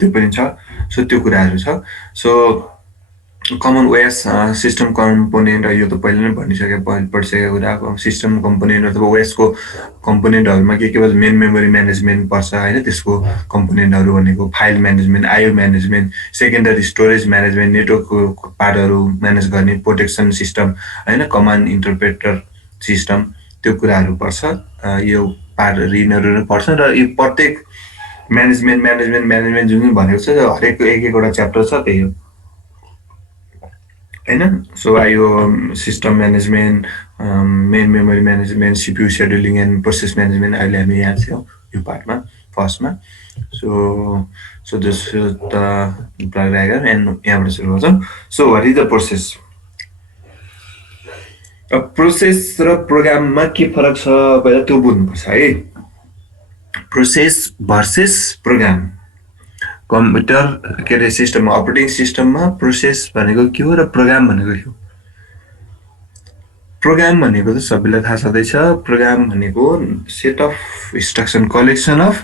त्यो पनि छ। सो त्यो कुराहरू छ। So common OS system component यो त पहिले नै पढिसकेको कुरा हो। सिस्टम कम्पोनेन्ट अथवा ओएसको कम्पोनेन्टहरूमा के भन्छ, मेन मेमोरी म्यानेजमेन्ट पर्छ होइन। त्यसको कम्पोनेन्टहरू भनेको file management, IO management, secondary storage management, नेटवर्कको पार्टहरू म्यानेज गर्ने प्रोटेक्सन सिस्टम होइन, कमान्ड इन्टरप्रेटर सिस्टम, त्यो कुराहरू पर्छ। यो पार्टहरू यिनीहरू पर्छ र यो प्रत्येक म्यानेजमेन्ट जुन भनेको छ हरेकको एक एकवटा च्याप्टर छ, त्यही हो होइन। So IO system management, main memory management, CPU scheduling and process management अहिले हामी यहाँ छौँ यो पार्टमा फर्स्टमा। So this the diagram and यहाँबाट सुरु गर्छौँ। So what is the process? Process र प्रोग्राममा के फरक छ पहिला त्यो बुझ्नुपर्छ है। Process versus programme. कम्प्युटर के अरे सिस्टममा, अपरेटिङ सिस्टममा प्रोसेस भनेको के हो र प्रोग्राम भनेको के हो? प्रोग्राम भनेको त सबैलाई थाहा छँदैछ। प्रोग्राम भनेको set of instruction, collection of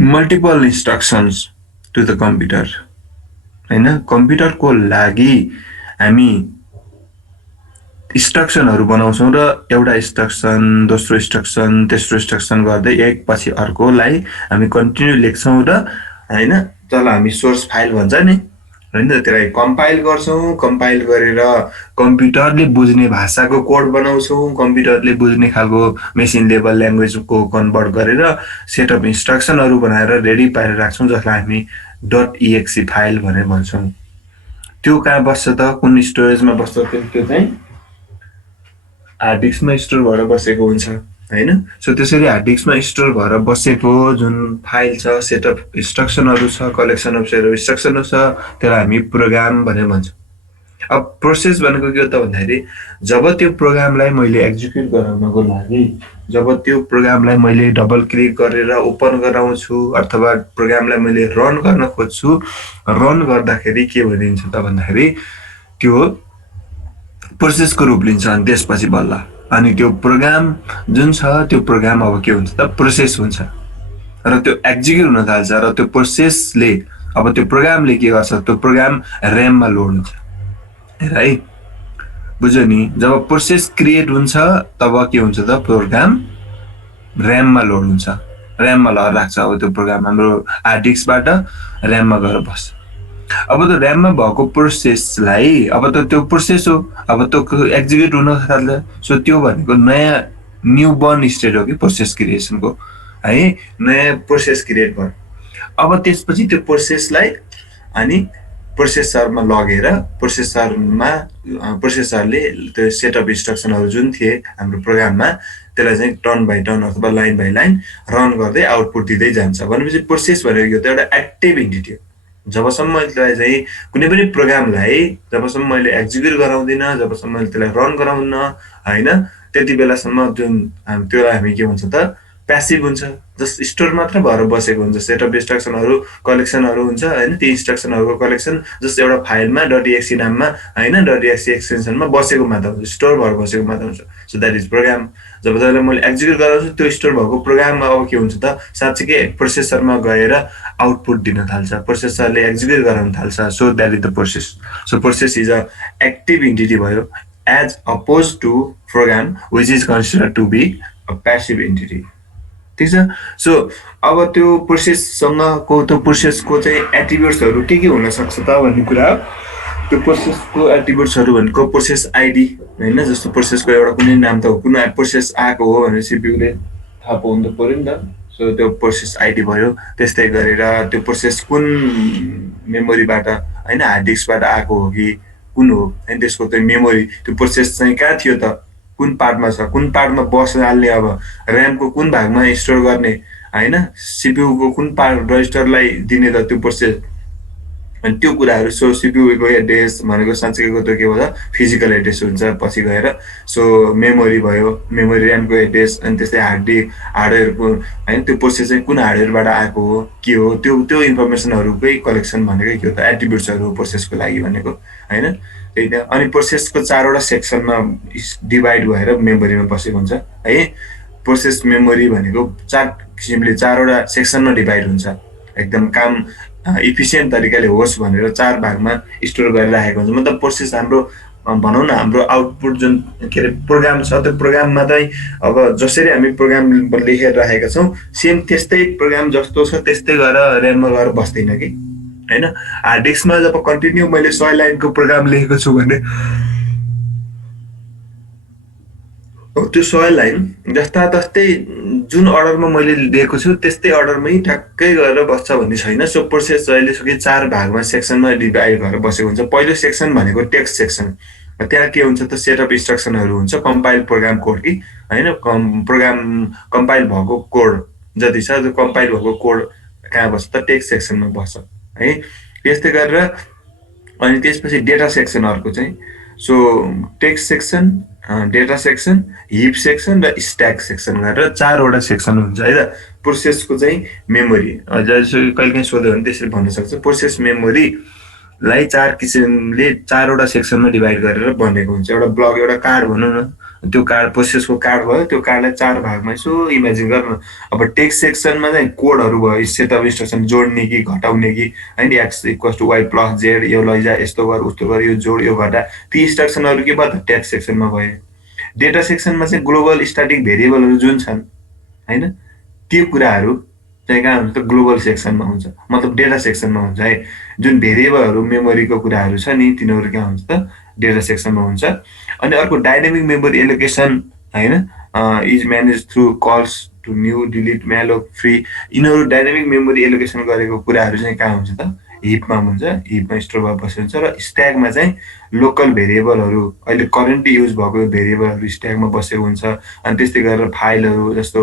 multiple instructions to the computer होइन। कम्प्युटरको लागि हामी इन्स्ट्रक्सनहरू बनाउँछौँ र एउटा इन्स्ट्रक्सन, दोस्रो इन्स्ट्रक्सन, तेस्रो इन्स्ट्रक्सन गर्दै एक पछि अर्कोलाई हामी कन्टिन्यू लेख्छौँ र होइन। जसलाई हामी सोर्स फाइल भन्छ नि होइन, त्यसलाई कम्पाइल गर्छौँ। कम्पाइल गरेर कम्प्युटरले बुझ्ने भाषाको कोड बनाउँछौँ। कम्प्युटरले बुझ्ने खालको मेसिन लेभल ल्याङ्ग्वेजको कन्भर्ट गरेर सेट अफ इन्स्ट्रक्सनहरू बनाएर रेडी पारेर राख्छौँ, जसलाई हामी .exe फाइल भनेर भन्छौँ। त्यो कहाँ बस्छ त, कुन स्टोरेजमा बस्छ? त्यो चाहिँ हार्ड डिस्कमा स्टोर भएर बसेको हुन्छ होइन। सो त्यसरी हार्ड डिस्कमा स्टोर भएर बसेको जुन फाइल छ, सेट अफ इन्स्ट्रक्सनहरू छ, कलेक्सन अफ सेट अफ इन्स्ट्रक्सनहरू छ, त्यसलाई हामी प्रोग्राम भनेर भन्छौँ। अब प्रोसेस भनेको के हो त भन्दाखेरि, जब त्यो प्रोग्रामलाई मैले एक्जिक्युट गराउनको लागि, जब त्यो प्रोग्रामलाई मैले डबल क्लिक गरेर ओपन गराउँछु अथवा प्रोग्रामलाई मैले रन गर्न खोज्छु, रन गर्दाखेरि के भनिन्छ त भन्दाखेरि त्यो प्रोसेसको रूप लिन्छ। अनि त्यसपछि बल्ल अनि त्यो प्रोग्राम जुन छ त्यो प्रोग्राम अब के हुन्छ त, प्रोसेस हुन्छ र त्यो एक्जिक्युट हुन थाल्छ। र त्यो प्रोसेसले अब त्यो प्रोग्रामले के गर्छ, त्यो प्रोग्राम ऱ्याममा लोड हुन्छ है, बुझ्यो नि। जब प्रोसेस क्रिएट हुन्छ तब के हुन्छ त, प्रोग्राम ऱ्याममा लोड हुन्छ, ऱ्याममा लगेर राख्छ। अब त्यो प्रोग्राम हाम्रो हार्ड डिस्कबाट ऱ्याममा गएर बस्छ। अब त ऱ्याममा भएको प्रोसेसलाई, अब त त्यो प्रोसेस हो, अब त्यो एक्जिक्युट हुन थाल्छ। सो त्यो भनेको नयाँ न्यू बर्न स्टेट हो कि प्रोसेस क्रिएसनको है, नयाँ प्रोसेस क्रिएट भयो। अब त्यसपछि त्यो प्रोसेसलाई अनि प्रोसेसरमा लगेर प्रोसेसरले त्यो सेट अफ इन्स्ट्रक्सनहरू जुन थिए हाम्रो प्रोग्राममा, त्यसलाई चाहिँ टर्न बाई टर्न अथवा लाइन बाई लाइन रन गर्दै आउटपुट दिँदै जान्छ। भनेपछि प्रोसेस भनेको त एउटा एक्टिभ इन्टिटी हो। जबसम्म त्यसलाई चाहिँ कुनै पनि प्रोग्रामलाई जबसम्म मैले एक्जिक्युट गराउँदिनँ, जबसम्म मैले त्यसलाई रन गराउन्न होइन, त्यति बेलासम्म जुन त्यसलाई हामी के भन्छ त, प्यासिभ हुन्छ, जस्ट स्टोर मात्र भएर बसेको हुन्छ। सेट अफ इन्स्ट्रक्सनहरू कलेक्सनहरू हुन्छ होइन, ती इन्स्ट्रक्सनहरूको कलेक्सन जस्ट एउटा फाइलमा .exe नाममा होइन, .exe एक्सटेन्सनमा बसेको मात्र हुन्छ, स्टोर भएर बसेको मात्र हुन्छ। So that is program. जब त्यसलाई मैले एक्जिक्युट गराउँछु, त्यो स्टोर भएको प्रोग्राममा अब के हुन्छ त, साँच्चीकै प्रोसेसरमा गएर आउटपुट दिन थाल्छ, प्रोसेसरले एक्जिक्युट गराउन थाल्छ। So that is the process. So process is a active entity भयो, as opposed to program which is considered to be a passive entity. ठिक छ। सो अब त्यो प्रोसेससँगको त्यो प्रोसेसको चाहिँ एट्रिब्युट्सहरू के हुन सक्छ त भन्ने कुरा हो। त्यो प्रोसेसको एट्रिब्युट्सहरू भनेको प्रोसेस आइडी होइन, जस्तो प्रोसेसको एउटा कुनै नाम त हो, कुनै प्रोसेस आएको हो भने सिपियुले थाहा पाउनु त पऱ्यो नि त। सो त्यो प्रोसेस आइडी भयो। त्यस्तै गरेर त्यो प्रोसेस कुन मेमोरीबाट होइन, हार्ड डिस्कबाट आएको हो कि कुन हो होइन, त्यसको चाहिँ मेमोरी, त्यो प्रोसेस चाहिँ कहाँ थियो त, कुन पार्टमा छ, कुन पार्टमा बस्न हाल्ने, अब ऱ्यामको कुन भागमा स्टोर गर्ने होइन, सिपियुको कुन पार्ट रजिस्टरलाई दिने त त्यो प्रोसेस, अनि त्यो कुराहरू। सो सिपियुको एड्रेस भनेको साँच्चैको त्यो के भन्छ, फिजिकल एड्रेस हुन्छ पछि गएर। सो मेमोरी भयो, मेमोरी ऱ्यामको एड्रेस, अनि त्यस्तै हार्डवेयरको होइन, त्यो प्रोसेस चाहिँ कुन हार्डवेयरबाट आएको हो के हो, त्यो इन्फर्मेसनहरूकै कलेक्सन भनेकै के हो त, एट्रिब्युट्सहरू हो प्रोसेसको लागि भनेको होइन। त्यही त। अनि प्रोसेसको 4वटा सेक्सनमा डिभाइड भएर मेमोरीमा बसेको हुन्छ है। प्रोसेस मेमोरी भनेको 4 किसिमले 4वटा सेक्सनमा डिभाइड हुन्छ एकदम काम इफिसियन्ट तरिकाले होस् भनेर 4 भागमा स्टोर गरेर राखेको हुन्छ। मतलब प्रोसेस हाम्रो भनौँ न हाम्रो आउटपुट जुन के अरे प्रोग्राम छ त्यो प्रोग्राममा चाहिँ अब जसरी हामी प्रोग्राम लेखेर राखेका छौँ सेम त्यस्तै प्रोग्राम जस्तो छ त्यस्तै गएर ऱ्याममा गएर बस्दैन कि होइन। हार्ड डिस्कमा जब कन्टिन्यू मैले 100 लाइनको प्रोग्राम लेखेको छु भने त्यो 100 लाइन जस्तातस्तै जुन अर्डरमा मैले दिएको छु त्यस्तै अर्डरमै ठ्याक्कै गरेर बस्छ भन्ने छैन। सो प्रोसेस जहिलेसुकै 4 भागमा सेक्सनमा डिभाइड गरेर बसेको हुन्छ। पहिलो सेक्सन भनेको टेक्स्ट सेक्सन। त्यहाँ के हुन्छ त सेटअप इन्स्ट्रक्सनहरू हुन्छ, कम्पाइल प्रोग्राम कोड कि होइन, प्रोग्राम कम्पाइल भएको कोड जति छ त्यो कम्पाइल भएको कोड कहाँ बस्छ त टेक्स्ट सेक्सनमा बस्छ है। त्यस्तै गरेर अनि त्यसपछि डेटा सेक्सन अर्को चाहिँ। So text section, data section, hip section र स्ट्याक सेक्सन गरेर 4वटा सेक्सन हुन्छ है त। प्रोसेसको चाहिँ मेमोरी जसरी कहिलेकाहीँ सोध्यो भने त्यसरी भन्न सक्छ, प्रोसेस मेमोरीलाई 4 किसिमले 4वटा सेक्सनमा डिभाइड गरेर बनेको हुन्छ। एउटा ब्लक, एउटा कार्ड भनौँ न, त्यो कार्ड प्रोसेसको कार्ड भयो, त्यो कार्डलाई 4 भागमा यसो इमेजिन गर्नु। अब टेक्स्ट सेक्सनमा चाहिँ कोडहरू भयो, सेटअप इन्स्ट्रक्सन जोड्ने कि घटाउने कि होइन, x equals to y plus z, यो लैजा, यस्तो गर, उस्तो गर, यो जोड, यो घटा, ती इन्स्ट्रक्सनहरू के भयो त टेक्स्ट सेक्सनमा भयो। डेटा सेक्सनमा चाहिँ ग्लोबल स्ट्याटिक भेरिएबलहरू जुन छन् होइन, त्यो कुराहरू चाहिँ कहाँ हुन्छ त ग्लोबल सेक्सनमा हुन्छ, मतलब डेटा सेक्सनमा हुन्छ है। जुन भेरिएबलहरू मेमोरीको कुराहरू छ नि तिनीहरू कहाँ हुन्छ त डेटा सेक्सनमा हुन्छ। अनि अर्को डाइनामिक मेमोरी एलोकेसन होइन, is manage through calls to new, delete, malloc, free, यिनीहरू डाइनामिक मेमोरी एलोकेसन गरेको कुराहरू चाहिँ कहाँ हुन्छ त हिपमा हुन्छ, हिपमा स्टोर भएर बसेको हुन्छ। र स्ट्याकमा चाहिँ लोकल भेरिएबलहरू अहिले करेन्टली युज भएको भेरिएबलहरू स्ट्याकमा बसेको हुन्छ। अनि त्यस्तै गरेर फाइलहरू जस्तो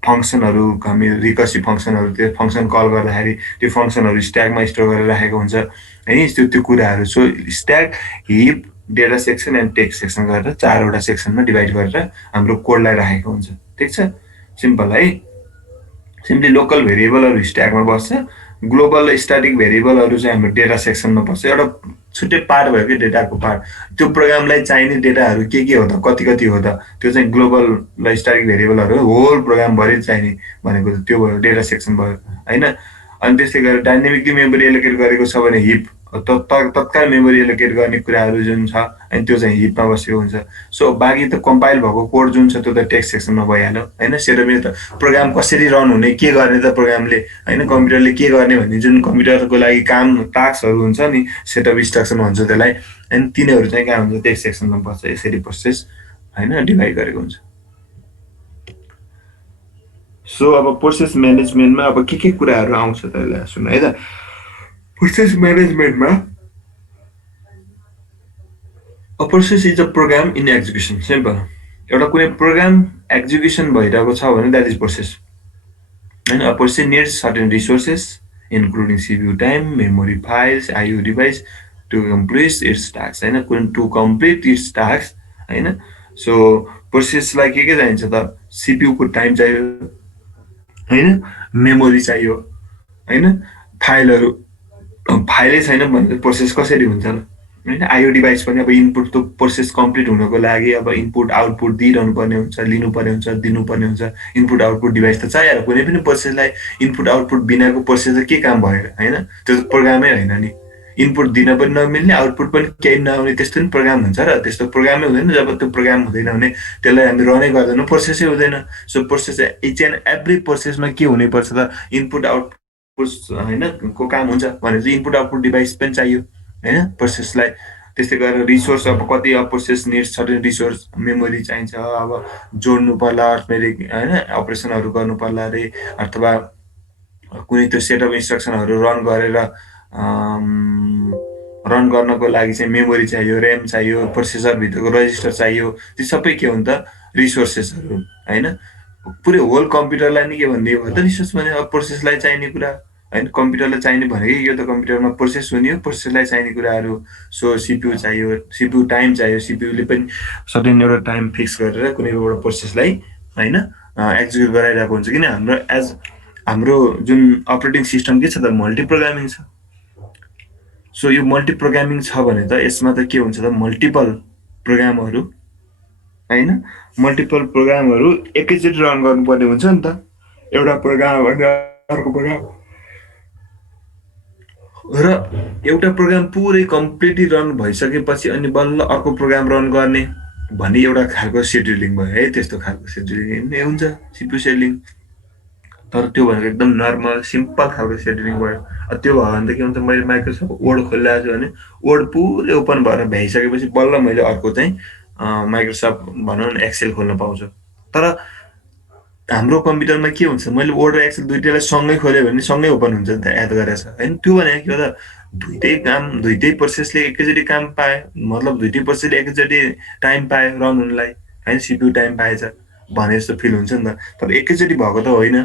फङ्सनहरू, हामी रिकर्सिभ फङ्सनहरू, त्यो फङ्सन कल गर्दाखेरि त्यो फङ्सनहरू स्ट्याकमा स्टोर गरेर राखेको हुन्छ है। त्यो कुराहरू। So stack, hip, data section and text section गरेर 4वटा सेक्सनमा डिभाइड गरेर हाम्रो कोडलाई राखेको हुन्छ। ठिक छ, सिम्पल है। सिम्पली लोकल भेरिएबलहरू स्ट्याकमा बस्छ, ग्लोबल स्ट्याटिक भेरिएबलहरू चाहिँ हाम्रो डेटा सेक्सनमा बस्छ। एउटा छुट्टै पार्ट भयो कि डेटाको पार्ट, त्यो प्रोग्रामलाई चाहिने डेटाहरू के हो त, कति कति हो त, त्यो चाहिँ ग्लोबल स्ट्याटिक भेरिएबलहरू होल प्रोग्रामभरि चाहिने भनेको त्यो भयो, डेटा सेक्सन भयो होइन। अनि त्यस्तै गरेर डाइनामिकली मेमोरी एलोकेट गरेको छ भने हिप, तत्काल मेमोरी एलोकेट गर्ने कुराहरू जुन छ अनि त्यो चाहिँ हिपमा बसेको हुन्छ। सो बाँकी त कम्पाइल भएको कोड जुन छ त्यो त टेक्स्ट सेक्सनमा भइहाल्यो होइन। सेटअप त प्रोग्राम कसरी रन हुने, के गर्ने त प्रोग्रामले होइन, कम्प्युटरले के गर्ने भन्ने जुन कम्प्युटरको लागि काम टास्कहरू हुन्छ नि, सेटअप इन्स्ट्रक्सन भन्छ त्यसलाई, अनि तिनीहरू चाहिँ कहाँ हुन्छ टेक्स्ट सेक्सनमा बस्छ। यसरी प्रोसेस होइन डिभाइड गरेको हुन्छ। सो अब प्रोसेस म्यानेजमेन्टमा अब के कुराहरू आउँछ त यसलाई सुन है त। प्रोसेस म्यानेजमेन्टमा a process is a program in execution. Simple, एउटा कुनै प्रोग्राम एक्जिक्युसन भइरहेको छ भने द्याट इज प्रोसेस होइन। A process needs certain resources including CPU time, memory files, IO device to complete its task होइन, टु कम्प्लिट इट्स टास्क होइन। So प्रोसेसलाई के चाहिन्छ त, सिपियुको टाइम चाहियो होइन, मेमोरी चाहियो होइन, फाइलहरू, फाइलै छैन भने प्रोसेस कसरी हुन्छ र होइन। आइओ डिभाइस पनि अब इनपुट त प्रोसेस कम्प्लिट हुनको लागि अब इनपुट आउटपुट दिइरहनु पर्ने हुन्छ, लिनुपर्ने हुन्छ, दिनुपर्ने हुन्छ। इनपुट आउटपुट डिभाइस त चाहियो, कुनै पनि प्रोसेसलाई इनपुट आउटपुट बिनाको प्रोसेस त के काम भयो होइन, त्यो त प्रोग्रामै होइन नि। इनपुट दिन पनि नमिल्ने, आउटपुट पनि केही नआउने, त्यस्तो पनि प्रोग्राम हुन्छ र त्यस्तो प्रोग्रामै हुँदैन। जब त्यो प्रोग्राम हुँदैन भने त्यसलाई हामी रनै गर्दैनौँ, प्रोसेसै हुँदैन। So process each and every प्रोसेसमा के हुनैपर्छ त, इनपुट आउटपुट होइन को काम हुन्छ भने चाहिँ इनपुट आउटपुट डिभाइस पनि चाहियो होइन प्रोसेसलाई। त्यस्तै गरेर रिसोर्स, अब कति अब process needs certain resource, memory चाहिन्छ, अब जोड्नु पर्ला अर्थमेटिक होइन, अपरेसनहरू गर्नु पर्ला अरे, अथवा कुनै त्यो सेटअप इन्स्ट्रक्सनहरू रन गरेर रन गर्नको लागि चाहिँ मेमोरी चाहियो, ऱ्याम चाहियो, प्रोसेसरभित्रको रजिस्टर चाहियो। ती सबै के हुन् त रिसोर्सेसहरू होइन। पुरै होल कम्प्युटरलाई नै के भनिदियो भने त रिसोर्स भने अब प्रोसेसलाई चाहिने कुरा होइन, कम्प्युटरलाई चाहिने भनेकै यो त कम्प्युटरमा प्रोसेस हुने हो, प्रोसेसलाई चाहिने कुराहरू। सो सिपियु चाहियो, सिपियु टाइम चाहियो, सिपियुले पनि सर्टेन एउटा टाइम फिक्स गरेर कुनै एउटा प्रोसेसलाई होइन एक्जिक्युट गराइरहेको हुन्छ। किन हाम्रो जुन अपरेटिङ सिस्टम के छ त मल्टी प्रोग्रामिङ छ। सो यो मल्टी प्रोग्रामिङ छ भने त यसमा त के हुन्छ त मल्टिपल प्रोग्रामहरू होइन, मल्टिपल प्रोग्रामहरू एकैचोटि रन गर्नुपर्ने हुन्छ नि त। एउटा प्रोग्राम अर्को प्रोग्राम र एउटा प्रोग्राम पुरै कम्प्लिटली रन भइसकेपछि अनि बल्ल अर्को प्रोग्राम रन गर्ने भन्ने एउटा खालको सेड्युलिङ भयो है। त्यस्तो खालको सेड्युलिङ नै हुन्छ सिपियु सेड्युलिङ। तर त्यो भनेको एकदम नर्मल सिम्पल खालको सेड्युलिङ भयो। त्यो भयो भने त के हुन्छ, मैले माइक्रोसफ्ट वर्ड खोलिरहेको छु भने वर्ड पुरै ओपन भएर भ्याइसकेपछि बल्ल मैले अर्को चाहिँ माइक्रोसफ्ट भनौँ न एक्सेल खोल्न पाउँछु। तर हाम्रो कम्प्युटरमा के हुन्छ, मैले वर्ड र एक्सेल दुइटैलाई सँगै खोलेँ भने सँगै ओपन हुन्छ नि त, याद गरेछ होइन। त्यो भनेको के हो त, दुइटै प्रोसेसले एकैचोटि काम पाए, मतलब दुइटै प्रोसेसले एकैचोटि टाइम पायो रन हुनलाई होइन, सिपियु टाइम पाएछ भने जस्तो फिल हुन्छ नि त। तर एकैचोटि भएको त होइन,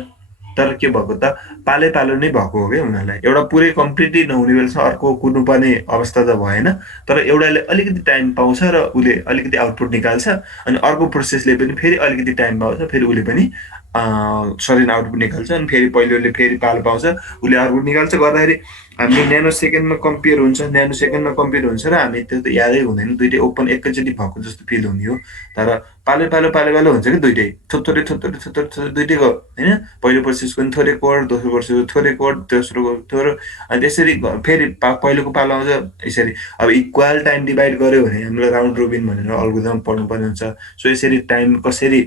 तर के भएको त पालै पालो नै भएको हो क्या उनीहरूलाई। एउटा पुरै कम्प्लिटली नहुने बेलासम्म अर्को कुर्नुपर्ने अवस्था त भएन, तर एउटाले अलिकति टाइम पाउँछ र उसले अलिकति आउटपुट निकाल्छ, अनि अर्को प्रोसेसले पनि फेरि अलिकति टाइम पाउँछ, फेरि उसले पनि सजिलो आउटपुट निकाल्छ, अनि फेरि पहिलोले फेरि पालो पाउँछ, उसले आउटपुट निकाल्छ। गर्दाखेरि हामीले न्यानो सेकेन्डमा कम्पेयर हुन्छ, न्यानो सेकेन्डमा कम्पेयर हुन्छ र हामी त्यो त यादै हुँदैन, दुइटै ओपन एकैचोटि भएको जस्तो फिल हुने हो। तर पालो पालो पालो पालो हुन्छ कि दुइटै थोरै थोरै थोरै थोरै दुइटैको होइन। पहिलो प्रोसेसको पनि थोरै कोड, दोस्रो प्रोसेसको थोरै कोड, तेस्रोको थोरो, अनि त्यसरी फेरि पहिलोको पालो आउँछ यसरी। अब इक्वल टाइम डिभाइड गर्यो भने हाम्रो राउन्ड रोबिन भनेर अल्गोरिदम पढ्नुपर्ने हुन्छ। सो यसरी टाइम कसरी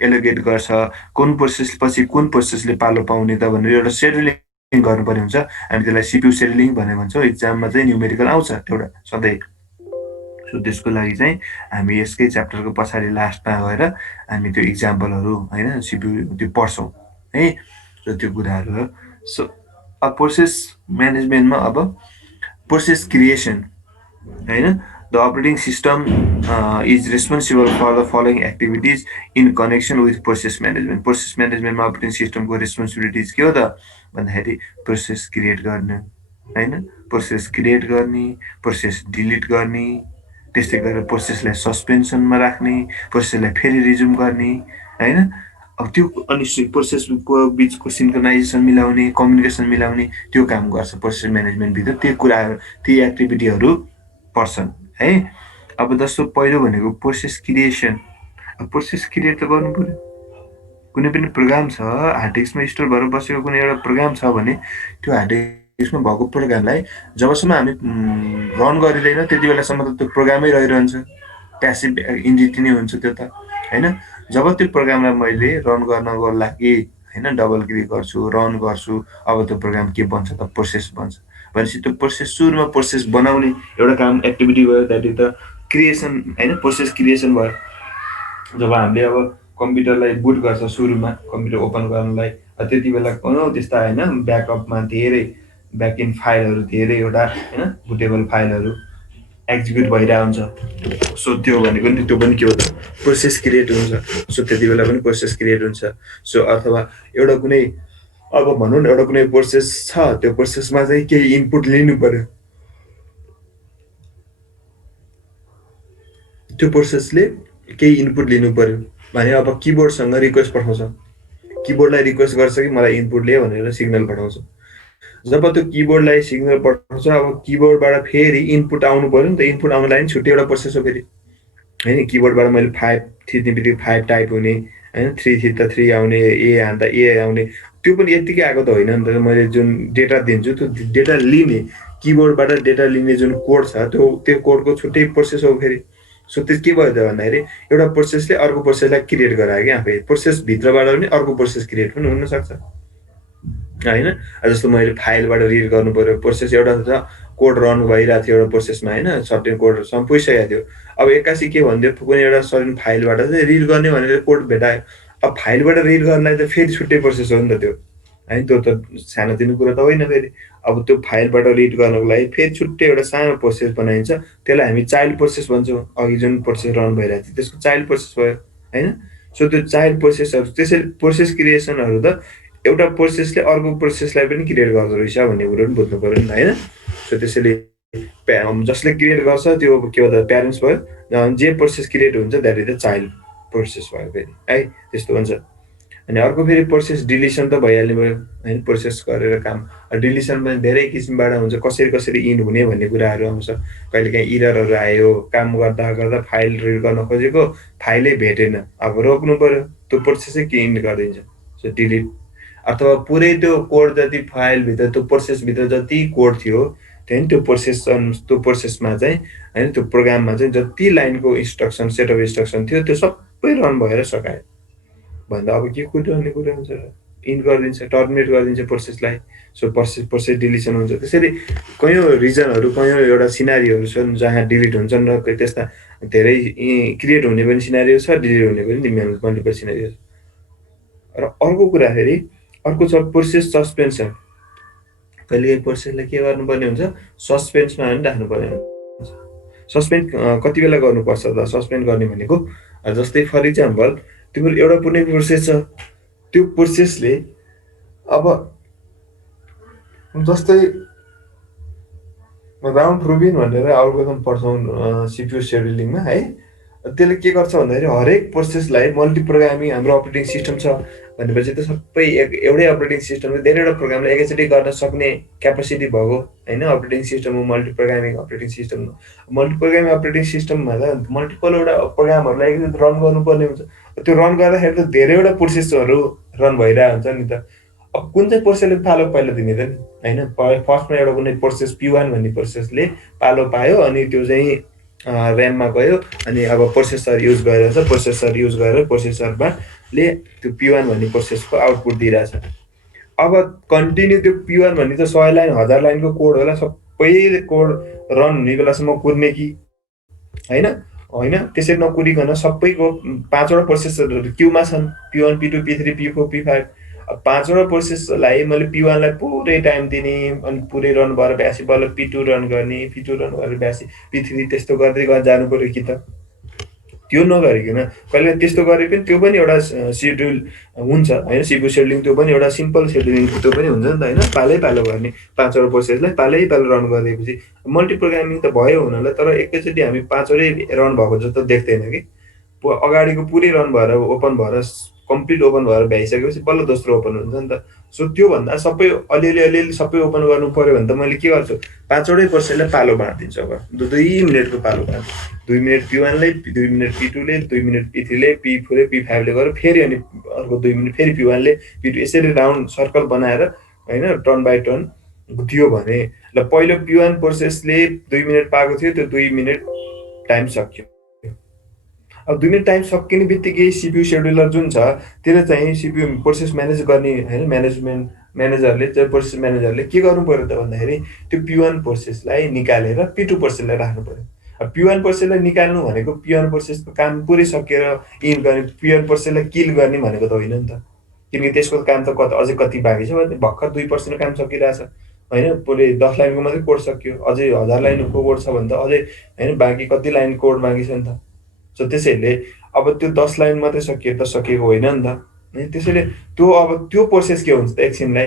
एलोकेट गर्छ, कुन प्रोसेस पछि कुन प्रोसेसले पालो पाउने त भनेर एउटा सेड्युलिङ गर्नुपर्ने हुन्छ। हामी त्यसलाई सिपियु सेड्युलिङ भनेर भन्छौँ। इक्जाममा चाहिँ न्युमेरिकल आउँछ एउटा सधैँ। सो त्यसको लागि चाहिँ हामी यसकै च्याप्टरको पछाडि लास्टमा गएर हामी त्यो इक्जाम्पलहरू होइन सिपियु त्यो पढ्छौँ है। सो त्यो कुराहरू हो। सो अब प्रोसेस म्यानेजमेन्टमा अब प्रोसेस क्रिएसन होइन, the operating system is responsible for the following activities in connection with process management. Process म्यानेजमेन्टमा अपरेटिङ सिस्टमको रेस्पोन्सिबिलिटिज के हो त भन्दाखेरि प्रोसेस क्रिएट गर्ने होइन, प्रोसेस क्रिएट गर्ने, प्रोसेस डिलिट गर्ने, त्यस्तै गरेर प्रोसेसलाई सस्पेन्सनमा राख्ने, प्रोसेसलाई फेरि रिज्युम गर्ने होइन। अब त्यो अनि प्रोसेसको बिचको सिन्क्रोनाइजेसन मिलाउने, कम्युनिकेसन मिलाउने, त्यो काम गर्छ प्रोसेस म्यानेजमेन्टभित्र। त्यो कुराहरू, ती एक्टिभिटीहरू पर्छन् है। अब जस्तो पहिलो भनेको प्रोसेस क्रिएसन। अब प्रोसेस क्रिएट त गर्नु पऱ्यो। कुनै पनि प्रोग्राम छ, हार्ड डिस्कमा स्टोर भएर बसेको कुनै एउटा प्रोग्राम छ भने त्यो हार्ड डिस्कमा भएको प्रोग्रामलाई जबसम्म हामी रन गरिँदैन त्यति बेलासम्म त त्यो प्रोग्रामै रहिरहन्छ, प्यासिभ इन्टिटी नै हुन्छ त्यो त होइन। जब त्यो प्रोग्रामलाई मैले रन गर्नको लागि होइन डबल क्लिक गर्छु, रन गर्छु, अब त्यो प्रोग्राम के बन्छ त प्रोसेस बन्छ। भनेपछि त्यो प्रोसेस सुरुमा प्रोसेस बनाउने एउटा काम एक्टिभिटी भयो, द्याट इज द क्रिएसन होइन, प्रोसेस क्रिएसन भयो। जब हामीले अब कम्प्युटरलाई बुट गर्छ सुरुमा कम्प्युटर ओपन गर्नलाई, त्यति बेला त्यस्ता होइन ब्याकअपमा धेरै ब्याकइन्ड फाइलहरू धेरैवटा होइन बुटेबल फाइलहरू एक्जिक्युट भइरहेको हुन्छ। सो त्यो भनेको नि त्यो पनि के हो त प्रोसेस क्रिएट हुन्छ। सो त्यति बेला पनि प्रोसेस क्रिएट हुन्छ। सो अथवा एउटा कुनै अब भनौँ न एउटा कुनै प्रोसेस छ, त्यो प्रोसेसमा चाहिँ केही इनपुट लिनु पर्यो, त्यो प्रोसेसले केही इनपुट लिनु पर्यो भने अब किबोर्डसँग रिक्वेस्ट पठाउँछ, किबोर्डलाई रिक्वेस्ट गर्छ कि मलाई इनपुट लिए भनेर सिग्नल पठाउँछ। जब त्यो किबोर्डलाई सिग्नल पठाउँछ, अब किबोर्डबाट फेरि इनपुट आउनु पर्यो नि त, इनपुट आउनुको लागि छुट्टै एउटा प्रोसेस हो फेरि होइन। किबोर्डबाट मैले 5 थिच्ने बित्तिकै 5 टाइप हुने होइन, 3 थिच्दा 3 आउने, ए हान्दा ए आउने, त्यो पनि यत्तिकै आएको त होइन नि त। मैले जुन डेटा दिन्छु त्यो डेटा लिने, किबोर्डबाट डेटा लिने जुन कोड छ त्यो कोडको छुट्टै प्रोसेस हो फेरि। सो त्यो के भयो त भन्दाखेरि एउटा प्रोसेसले अर्को प्रोसेसलाई क्रिएट गरायो क्या, फेरि प्रोसेसभित्रबाट पनि अर्को प्रोसेस क्रिएट पनि हुनसक्छ होइन। जस्तो मैले फाइलबाट रिड गर्नु पर्यो, प्रोसेस एउटा छ कोड रन भइरहेको थियो एउटा प्रोसेसमा होइन, सर्टेन कोड पुगिसकेको थियो। अब एक्कासी के भनिदियो कुनै एउटा सर्टेन फाइलबाट चाहिँ रिड गर्ने भनेर कोड भेटायो। अब फाइलबाट रिड गर्नलाई त फेरि छुट्टै प्रोसेस हो नि त त्यो होइन, त्यो त सानोतिनो कुरा त होइन फेरि। अब त्यो फाइलबाट रिड गर्नको लागि फेरि छुट्टै एउटा सानो प्रोसेस बनाइन्छ, त्यसलाई हामी चाइल्ड प्रोसेस भन्छौँ। अघि जुन प्रोसेस रन भइरहेको थियो त्यसको चाइल्ड प्रोसेस भयो होइन। सो त्यो चाइल्ड प्रोसेसहरू त्यसरी प्रोसेस क्रिएसनहरू त एउटा प्रोसेसले अर्को प्रोसेसलाई पनि क्रिएट गर्दो रहेछ भन्ने कुरो पनि बुझ्नु पऱ्यो नि होइन। सो त्यसैले जसले क्रिएट गर्छ त्यो के हो त प्यारेन्ट्स भयो, जे प्रोसेस क्रिएट हुन्छ that is the child process भयो फेरि है, त्यस्तो हुन्छ। अनि अर्को फेरि प्रोसेस डिलिसन त भइहाल्ने भयो होइन, प्रोसेस गरेर काम। डिलिसनमा धेरै किसिमबाट हुन्छ, कसरी कसरी इन हुने भन्ने कुराहरू आउँछ। कहिलेकाहीँ इररहरू आयो, काम गर्दा गर्दा फाइल रिड गर्न खोजेको फाइलै भेटेन, अब रोक्नु पऱ्यो, त्यो प्रोसेसै के इन गरिदिन्छ। So delete. अथवा पुरै त्यो कोड जति फाइलभित्र त्यो प्रोसेसभित्र जति कोड थियो त्यही त्यो प्रोसेसमा चाहिँ होइन त्यो प्रोग्राममा चाहिँ जति लाइनको इन्स्ट्रक्सन सेट अफ इन्स्ट्रक्सन थियो त्यो सबै रन भएर सकायो भन्दा अब के कुराउने कुरा हुन्छ र इन गरिदिन्छ टर्मिनेट गरिदिन्छ प्रोसेसलाई सो प्रोसेस डिलिसन हुन्छ त्यसरी कयौँ रिजनहरू कयौँ एउटा सिनारीहरू छन् जहाँ डिलिट हुन्छन् र त्यस्ता धेरै क्रिएट हुने पनि सिनारीहरू छ डिलिट हुने पनि मल्टिपल सिनारीहरू छ र अर्को कुरा फेरि अर्को छ प्रोसेस सस्पेन्सन कहिलेकाहीँ प्रोसेसलाई के गर्नुपर्ने हुन्छ सस्पेन्समा पनि राख्नुपर्ने हुन्छ सस्पेन्ड कति बेला गर्नुपर्छ त सस्पेन्ड गर्ने भनेको जस्तै फर इक्जाम्पल तिम्रो एउटा कुनै प्रोसेस छ त्यो प्रोसेसले अब जस्तै राउन्ड रोबिन भनेर एल्गोरिदम पढ्छौँ सिपियु सेड्युलिङमा है त्यसले के गर्छ भन्दाखेरि हरेक प्रोसेसलाई मल्टी प्रोग्रामिङ हाम्रो अपरेटिङ सिस्टम छ भनेपछि त सबै एउटै अपरेटिङ सिस्टमले धेरैवटा प्रोग्रामलाई एकैचोटि गर्न सक्ने क्यापेसिटी भएको होइन अपरेटिङ सिस्टम हो multi programming operating system multi programming operating सिस्टममा त मल्टिपलवटा प्रोग्रामहरूलाई एकचोटि रन गर्नुपर्ने हुन्छ त्यो रन गर्दाखेरि त धेरैवटा प्रोसेसहरू रन भइरहेको हुन्छ नि त अब कुन चाहिँ प्रोसेसले पालो पहिला दिने त नि होइन फर्स्टमा एउटा कुनै प्रोसेस P1 भन्ने प्रोसेसले पालो पायो अनि त्यो चाहिँ ऱ्याममा गयो अनि अब प्रोसेसर युज गरेर प्रोसेसर युज गरेर प्रोसेसरमा ले त्यो P1 भन्ने प्रोसेसको आउटपुट दिइरहेछ अब कन्टिन्यू त्यो P1 भन्ने त 100 लाइन 1000 लाइनको कोड होला सबै कोड रन हुने बेलासम्म कुर्ने कि होइन होइन त्यसरी नकुरिकन सबैको 5वटा प्रोसेसरहरू क्यूमा छन् P1 P2 P3 P4 P5 पाँचवटा प्रोसेसलाई मैले P1लाई पुरै टाइम दिने अनि पुरै रन भएर भ्यासी बल्ल P2 रन गर्ने P2 रन गरेर भ्यासी P3 त्यस्तो गर्दै जानु पर्यो कि त त्यो नगरिकन कहिले त्यस्तो गरे पनि त्यो पनि एउटा सेड्युल हुन्छ होइन सिपु सेड्युलिङ त्यो पनि एउटा सिम्पल सेड्युलिङ त्यो पनि हुन्छ नि त होइन पालै पालो गर्ने 5वटा प्रोसेसलाई पालै पालो रन गरेपछि मल्टी प्रोग्रामिङ त भयो हुनलाई तर एकैचोटि हामी 5वटै रन भएको जस्तो देख्दैन कि अगाडिको पुरै रन भएर ओपन भएर कम्प्लिट ओपन भएर भ्याइसकेपछि बल्ल दोस्रो ओपन हुन्छ नि त सो त्योभन्दा सबै अलिअलि सबै ओपन गर्नु पऱ्यो भने त मैले के गर्छु 5वटै प्रोसेसलाई पालो बाँडिदिन्छु अब 2 मिनटको पालो बाँड्छु 2 मिनट P1ले 2 मिनट P2ले 2 मिनट P3ले P4ले P5ले गरेर फेरि अनि अर्को 2 मिनट फेरि P1ले P2 यसरी राउन्ड सर्कल बनाएर होइन टर्न बाई टर्न दियो भने ल पहिलो P1 प्रोसेसले 2 मिनट पाएको थियो त्यो 2 मिनट टाइम सक्यो अब 2 मिनट टाइम सकिने बित्तिकै सिपियु सेड्युलर जुन छ त्यसले चाहिँ सिपियु प्रोसेस म्यानेज गर्ने होइन म्यानेजरले चाहिँ प्रोसेस म्यानेजरले के गर्नु पर्यो त भन्दाखेरि त्यो P1 प्रोसेसलाई निकालेर P2 प्रोसेसलाई राख्नु पर्यो अब P1 प्रोसेसलाई निकाल्नु भनेको P1 प्रोसेसको काम पुरै सकेर इन गर्ने P1 प्रोसेसलाई किल गर्ने भनेको त होइन नि त किनकि त्यसको काम त अझै कति बाँकी छ भने भर्खर 2% काम सकिरहेछ होइन पुरै 10 लाइनको मात्रै कोड सक्यो अझै 1000 लाइनको कोड छ भने त अझै होइन बाँकी कति लाइन कोड बाँकी छ नि त सो त्यसैले अब त्यो 10 लाइन मात्रै सकिएको होइन नि त त्यसैले त्यो अब त्यो प्रोसेस के हुन्छ त एकछिनलाई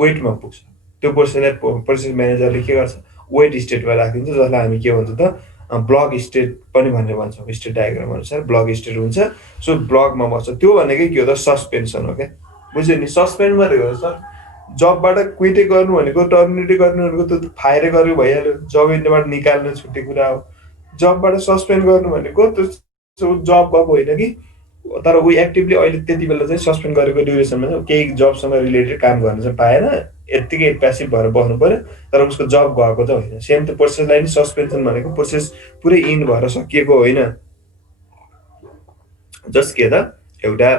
वेटमा पुग्छ त्यो प्रोसेसलाई प्रोसेस म्यानेजरले के गर्छ वेट स्टेटमा राखिदिन्छ जसलाई हामी के भन्छ त ब्लक स्टेट पनि भनेर भन्छौँ स्टेट डायग्राम अनुसार ब्लक स्टेट हुन्छ सो ब्लकमा बस्छ त्यो भनेकै के हो त सस्पेन्सन हो क्या बुझ्यो नि सस्पेन्डमा रहेको सर जबबाट क्विटै गर्नु भनेको टर्मिनेटै गर्नु भनेको त फायरै गर्नु भइहाल्यो जब इन्टरबाट निकाल्नु छुट्टै कुरा हो जबबाट सस्पेन्ड गर्नु भनेको त्यो जब गएको होइन कि तर ऊ एक्टिभली अहिले त्यति बेला चाहिँ सस्पेन्ड गरेको ड्युरेसनमा चाहिँ केही जबसँग रिलेटेड काम गर्न चाहिँ पाएन यत्तिकै प्यासिभ भएर बस्नु पर्यो तर उसको जब गएको त होइन सेम त्यो प्रोसेसलाई नि सस्पेन्सन भनेको प्रोसेस पुरै इन भएर सकिएको होइन जस्ट के त एउटा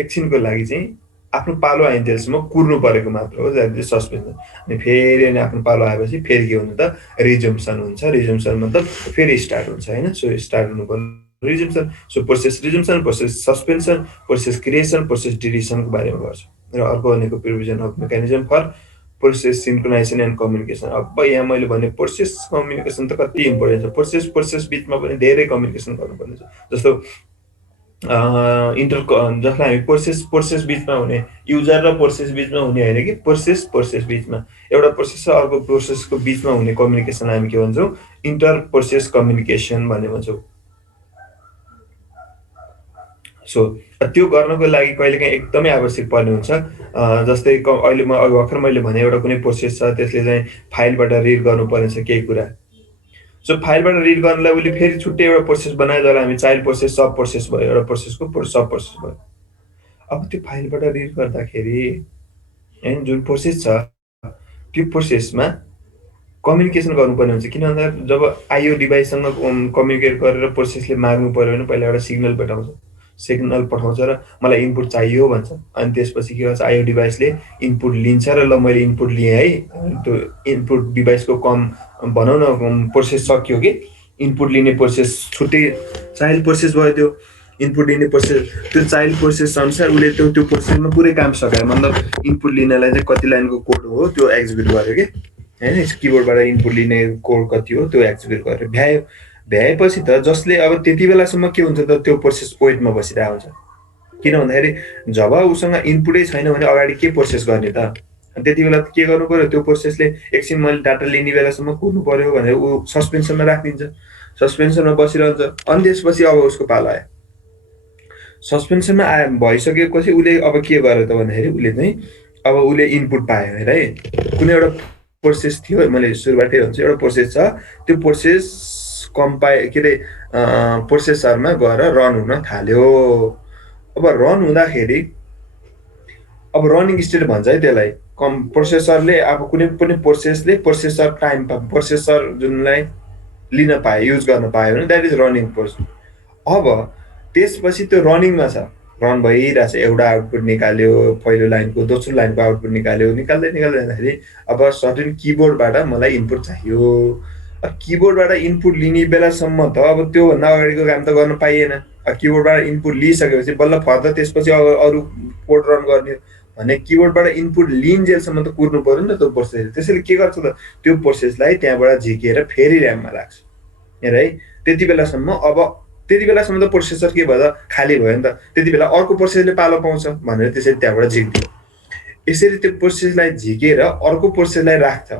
एकछिनको लागि चाहिँ आफ्नो पालो आइन्जेलसम्म कुर्नु परेको मात्र हो सस्पेन्सन अनि फेरि अनि आफ्नो पालो आएपछि फेरि के हुन्छ त रिजम्सन हुन्छ रिजम्सन मतलब फेरि स्टार्ट हुन्छ होइन सो स्टार्ट हुनु पर्यो resumption so process resumption process suspension process creation process डिलिसनको बारेमा गर्छ र अर्को भनेको provision of mechanism for process synchronization and communication अब यहाँ मैले भने प्रोसेस कम्युनिकेसन त कति इम्पोर्टेन्ट छ प्रोसेस बिचमा पनि धेरै कम्युनिकेसन गर्नुपर्ने छ जस्तो जसलाई हामी प्रोसेस बिचमा हुने युजर र प्रोसेस बिचमा हुने होइन कि प्रोसेस बिचमा एउटा प्रोसेस र अर्को प्रोसेसको बिचमा हुने कम्युनिकेसन हामी के भन्छौँ इन्टर प्रोसेस कम्युनिकेसन भन्ने भन्छौँ सो त्यो गर्नको लागि कहिलेकाहीँ एकदमै आवश्यक पर्ने हुन्छ जस्तै अहिले भर्खर मैले भने एउटा कुनै प्रोसेस छ त्यसले चाहिँ फाइलबाट रिड गर्नुपर्ने छ केही कुरा सो फाइलबाट रिड गर्नलाई उसले फेरि छुट्टै एउटा प्रोसेस बनायो जसलाई हामी चाइल्ड प्रोसेस सब प्रोसेस भयो एउटा प्रोसेसको सब प्रोसेस भयो अब त्यो फाइलबाट रिड गर्दाखेरि हैन जुन प्रोसेस छ त्यो प्रोसेसमा कम्युनिकेसन गर्नुपर्ने हुन्छ। किन भन्दा जब आइओ डिभाइससँग कम्युनिकेट गरेर प्रोसेसले माग्नु पर्यो भने पहिला एउटा सिग्नल पठाउँछ र मलाई इनपुट चाहियो भन्छ। अनि त्यसपछि के गर्छ आइओ डिभाइसले इनपुट लिन्छ र ल मैले इनपुट लिएँ है, त्यो इनपुट डिभाइसको भनौँ न प्रोसेस सक्यो कि इनपुट लिने प्रोसेस छुट्टै चाइल्ड प्रोसेस भयो। त्यो इनपुट लिने प्रोसेस त्यो चाइल्ड प्रोसेस अनुसार उसले त्यो प्रोसेसमा पुरै काम सकायो। मतलब इनपुट लिनलाई चाहिँ कति लाइनको कोड हो त्यो एक्जिक्युट गर्यो कि होइन, किबोर्डबाट इनपुट लिने कोड कति हो त्यो एक्जिक्युट गरेर भ्याएपछि त जसले अब त्यति बेलासम्म के हुन्छ त त्यो प्रोसेस वेटमा बसिरहेको हुन्छ। किन भन्दाखेरि जब उसँग इनपुटै छैन भने अगाडि के प्रोसेस गर्ने त, त्यति बेला के गर्नु पर्यो त्यो प्रोसेसले एकछिन मैले डाटा लिने बेलासम्म कुर्नु पर्यो भनेर ऊ सस्पेन्सनमा राखिदिन्छ, सस्पेन्सनमा बसिरहन्छ। अनि त्यसपछि अब उसको पालो आयो, सस्पेन्सनमा भइसकेपछि उसले अब के गर्यो त भन्दाखेरि उसले चाहिँ अब उसले इनपुट पायो हेर है। कुनै एउटा प्रोसेस थियो, मैले सुरुबाटै भन्छु एउटा प्रोसेस छ, त्यो प्रोसेस के अरे प्रोसेसरमा गएर रन हुन थाल्यो। अब रन हुँदाखेरि अब रनिङ स्टेट भन्छ है त्यसलाई। प्रोसेसरले अब कुनै पनि प्रोसेसले प्रोसेसर जुनलाई लिन पायो युज गर्न पायो भने द्याट इज रनिङ प्रोसेस। अब त्यसपछि त्यो रनिङमा छ, रन भइरहेछ, एउटा आउटपुट निकाल्यो पहिलो लाइनको, दोस्रो लाइनको आउटपुट निकाल्दै जाँदाखेरि अब सर्टेन किबोर्डबाट मलाई इनपुट चाहियो। किबोर्डबाट इनपुट लिने बेलासम्म त अब त्योभन्दा अगाडिको काम त गर्न पाइएन। किबोर्डबाट इनपुट लिइसकेपछि बल्ल फर्दर त्यसपछि अब अरू कोड रन गर्ने भने किबोर्डबाट इनपुट लिइन्जेलसम्म त कुर्नु पर्यो नि त त्यो प्रोसेस। त्यसैले के गर्छ त त्यो प्रोसेसलाई त्यहाँबाट झिकेर फेरि ऱ्याममा राख्छ हेर है। त्यति बेलासम्म त प्रोसेसर के भयो त खाली भयो नि त, त्यति बेला अर्को प्रोसेसले पालो पाउँछ भनेर त्यसरी त्यहाँबाट झिक्दियो। यसरी त्यो प्रोसेसलाई झिकेर अर्को प्रोसेसलाई राख्छ।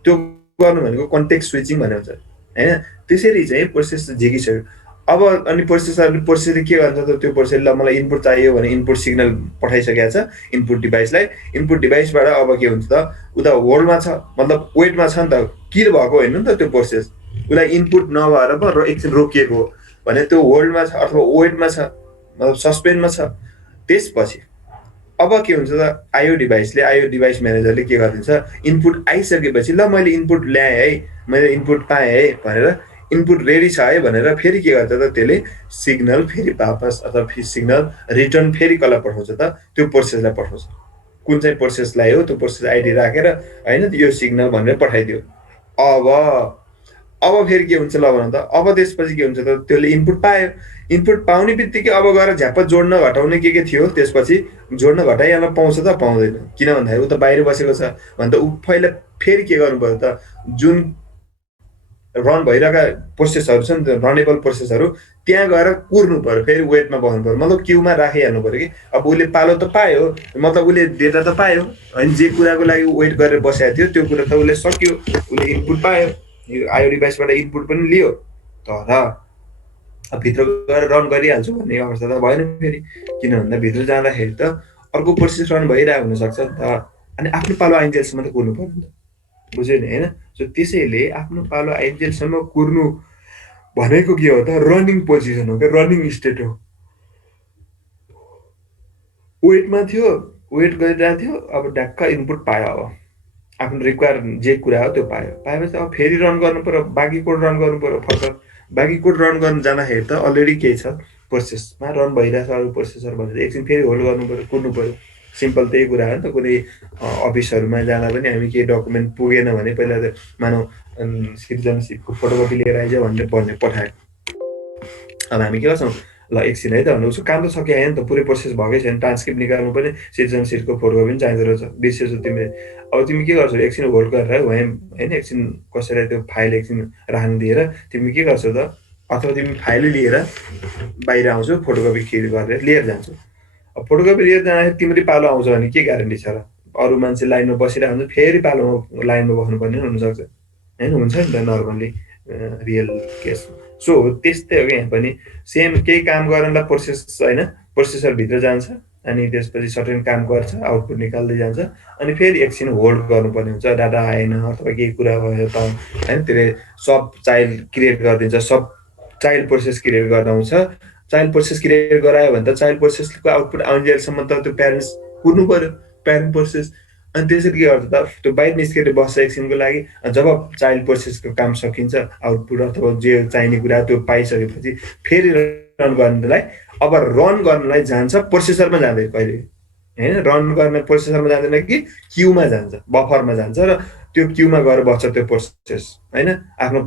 त्यो गर्नु भनेको कन्टेक्स्ट स्विचिङ भन्ने हुन्छ होइन। त्यसरी चाहिँ प्रोसेस झिकिसक्यो। अब अनि प्रोसेसले के गर्छ त त्यो प्रोसेसलाई मलाई इनपुट चाहियो भने इनपुट सिग्नल पठाइसकेको छ इनपुट डिभाइसलाई। इनपुट डिभाइसबाट अब के हुन्छ त उता होल्डमा छ, मतलब वेटमा छ नि त, किल भएको होइन नि त त्यो प्रोसेस। उसलाई इनपुट नभएर पो एकछिन रोकिएको हो भने त्यो होल्डमा छ अथवा वेटमा छ, मतलब सस्पेन्डमा छ। त्यसपछि अब के हुन्छ त आइओ डिभाइस म्यानेजरले के गरिदिन्छ, इनपुट आइसकेपछि ल मैले इनपुट ल्याएँ है, मैले इनपुट पाएँ है भनेर इनपुट रेडी छ है भनेर फेरि के गर्छ त त्यसले सिग्नल फेरि वापस अथवा सिग्नल रिटर्न फेरि कसलाई पठाउँछ त त्यो प्रोसेसलाई पठाउँछ। कुन चाहिँ प्रोसेसलाई हो त्यो प्रोसेस आइडी राखेर होइन यो सिग्नल भनेर पठाइदियो। अब फेरि के हुन्छ ल भन त, अब त्यसपछि के हुन्छ त त्यसले इनपुट पायो। इनपुट पाउने बित्तिकै अब गएर झ्याप्प जोड्न घटाउने के थियो त्यसपछि जोड्न घटाइहाल्न पाउँछ त पाउँदैन। किन भन्दाखेरि ऊ त बाहिर बसेको छ भने त ऊ पहिला फेरि के गर्नु पर्यो त जुन रन भइरहेका प्रोसेसहरू छ नि त रनेबल प्रोसेसहरू त्यहाँ गएर कुर्नु पर्यो, फेरि वेटमा बस्नु पर्यो, मतलब क्युमा राखिहाल्नु पर्यो कि। अब उसले पालो त पायो, मतलब उसले डेटा त पायो होइन, जे कुराको लागि वेट गरेर बसेको थियो त्यो कुरा त उसले सक्यो, उसले इनपुट पायो, आइओ डिभाइसबाट इनपुट पनि लियो। तर भित्र गएर रन गरिहाल्छु भन्ने अवस्था त भएन फेरि। किन भन्दा भित्र जाँदाखेरि त अर्को प्रोसेस रन भइरहेको हुनसक्छ नि त, अनि आफ्नो पालो आइन्जेलसम्म त कुर्नु पर्यो नि त, बुझ्यो नि होइन। सो त्यसैले आफ्नो पालो आइन्जेलसम्म कुर्नु भनेको के हो त रनिङ पोजिसन हो क्या, रनिङ स्टेट हो। वेटमा थियो, वेट गरिरहेको थियो, अब ढ्याक्क इनपुट पायो, अब आफ्नो रिक्वायर जे कुरा हो त्यो पाएपछि अब फेरि रन गर्नु पर्यो, बाँकी कोड रन गर्नु पर्यो। फर्दर बाँकी कोड रन गर्न जाँदाखेरि त अलरेडी केही छ प्रोसेसमा रन भइरहेछ अरू प्रोसेसर भनेर एकछिन फेरि होल्ड गर्नु पर्यो, कुर्नु पर्यो। सिम्पल त्यही कुरा हो नि त। कुनै अफिसहरूमा जाँदा पनि हामी केही डकुमेन्ट पुगेन भने पहिला त मानव सिटिजनसिपको फोटोकपी लिएर आइज भन्ने पठायो। अब हामी के गर्छौँ ल एकछिन है त भने उसको काम त सकियो होइन नि त, पुरै प्रोसेस भएकै छैन, ट्रान्सक्रिप्ट निकाल्नु पनि सिटिजनसिपको फोटोकपी पनि चाहिँदो रहेछ, बिर्सेछौ तिमीले। अब तिमी के गर्छौ एकछिन होल्ड गरेर होइन एकछिन कसैलाई त्यो फाइल एकछिन राख्न दिएर तिमी के गर्छौ त, अथवा तिमी फाइलै लिएर बाहिर आउँछौ फोटोकपी गरेर लिएर जान्छौ। अब फोटोकपी लिएर जाँदाखेरि तिमीले पालो आउँछ भने के ग्यारेन्टी छ र? अरू मान्छे लाइनमा बसिरहेको हुन्छ फेरि पालोमा लाइनमा बस्नुपर्ने हुनसक्छ होइन, हुन्छ नि त नर्मल्ली रियल केस। सो त्यस्तै हो कि यहाँ पनि सेम केही काम गर्नलाई प्रोसेस होइन, प्रोसेसरभित्र जान्छ अनि त्यसपछि सर्टेन काम गर्छ, आउटपुट निकाल्दै जान्छ, अनि फेरि एकछिन होल्ड गर्नुपर्ने हुन्छ, डाटा आएन अथवा केही कुरा भयो त होइन त्यसले सब चाइल्ड क्रिएट गरिदिन्छ, सब चाइल्ड प्रोसेस क्रिएट गर्दा आउँछ, चाइल्ड प्रोसेस क्रिएट गरायो भने त चाइल्ड प्रोसेसको आउटपुट आउन्जेलसम्म त त्यो प्यारेन्ट्स कुर्नु पर्यो, प्यारेन्ट प्रोसेस। अनि त्यसरी के गर्छ त, त्यो बाहिर निस्केर बस्छ एकछिनको लागि। जब चाइल्ड प्रोसेसको काम सकिन्छ, आउटपुट अथवा जे चाहिने कुरा त्यो पाइसकेपछि फेरि रन गर्नलाई, अब रन गर्नलाई जान्छ प्रोसेसरमा जाँदैन कहिले होइन, रन गर्न प्रोसेसरमा जाँदैन कि क्यूमा जान्छ, बफरमा जान्छ र त्यो क्यूमा गएर बस्छ त्यो प्रोसेस होइन। आफ्नो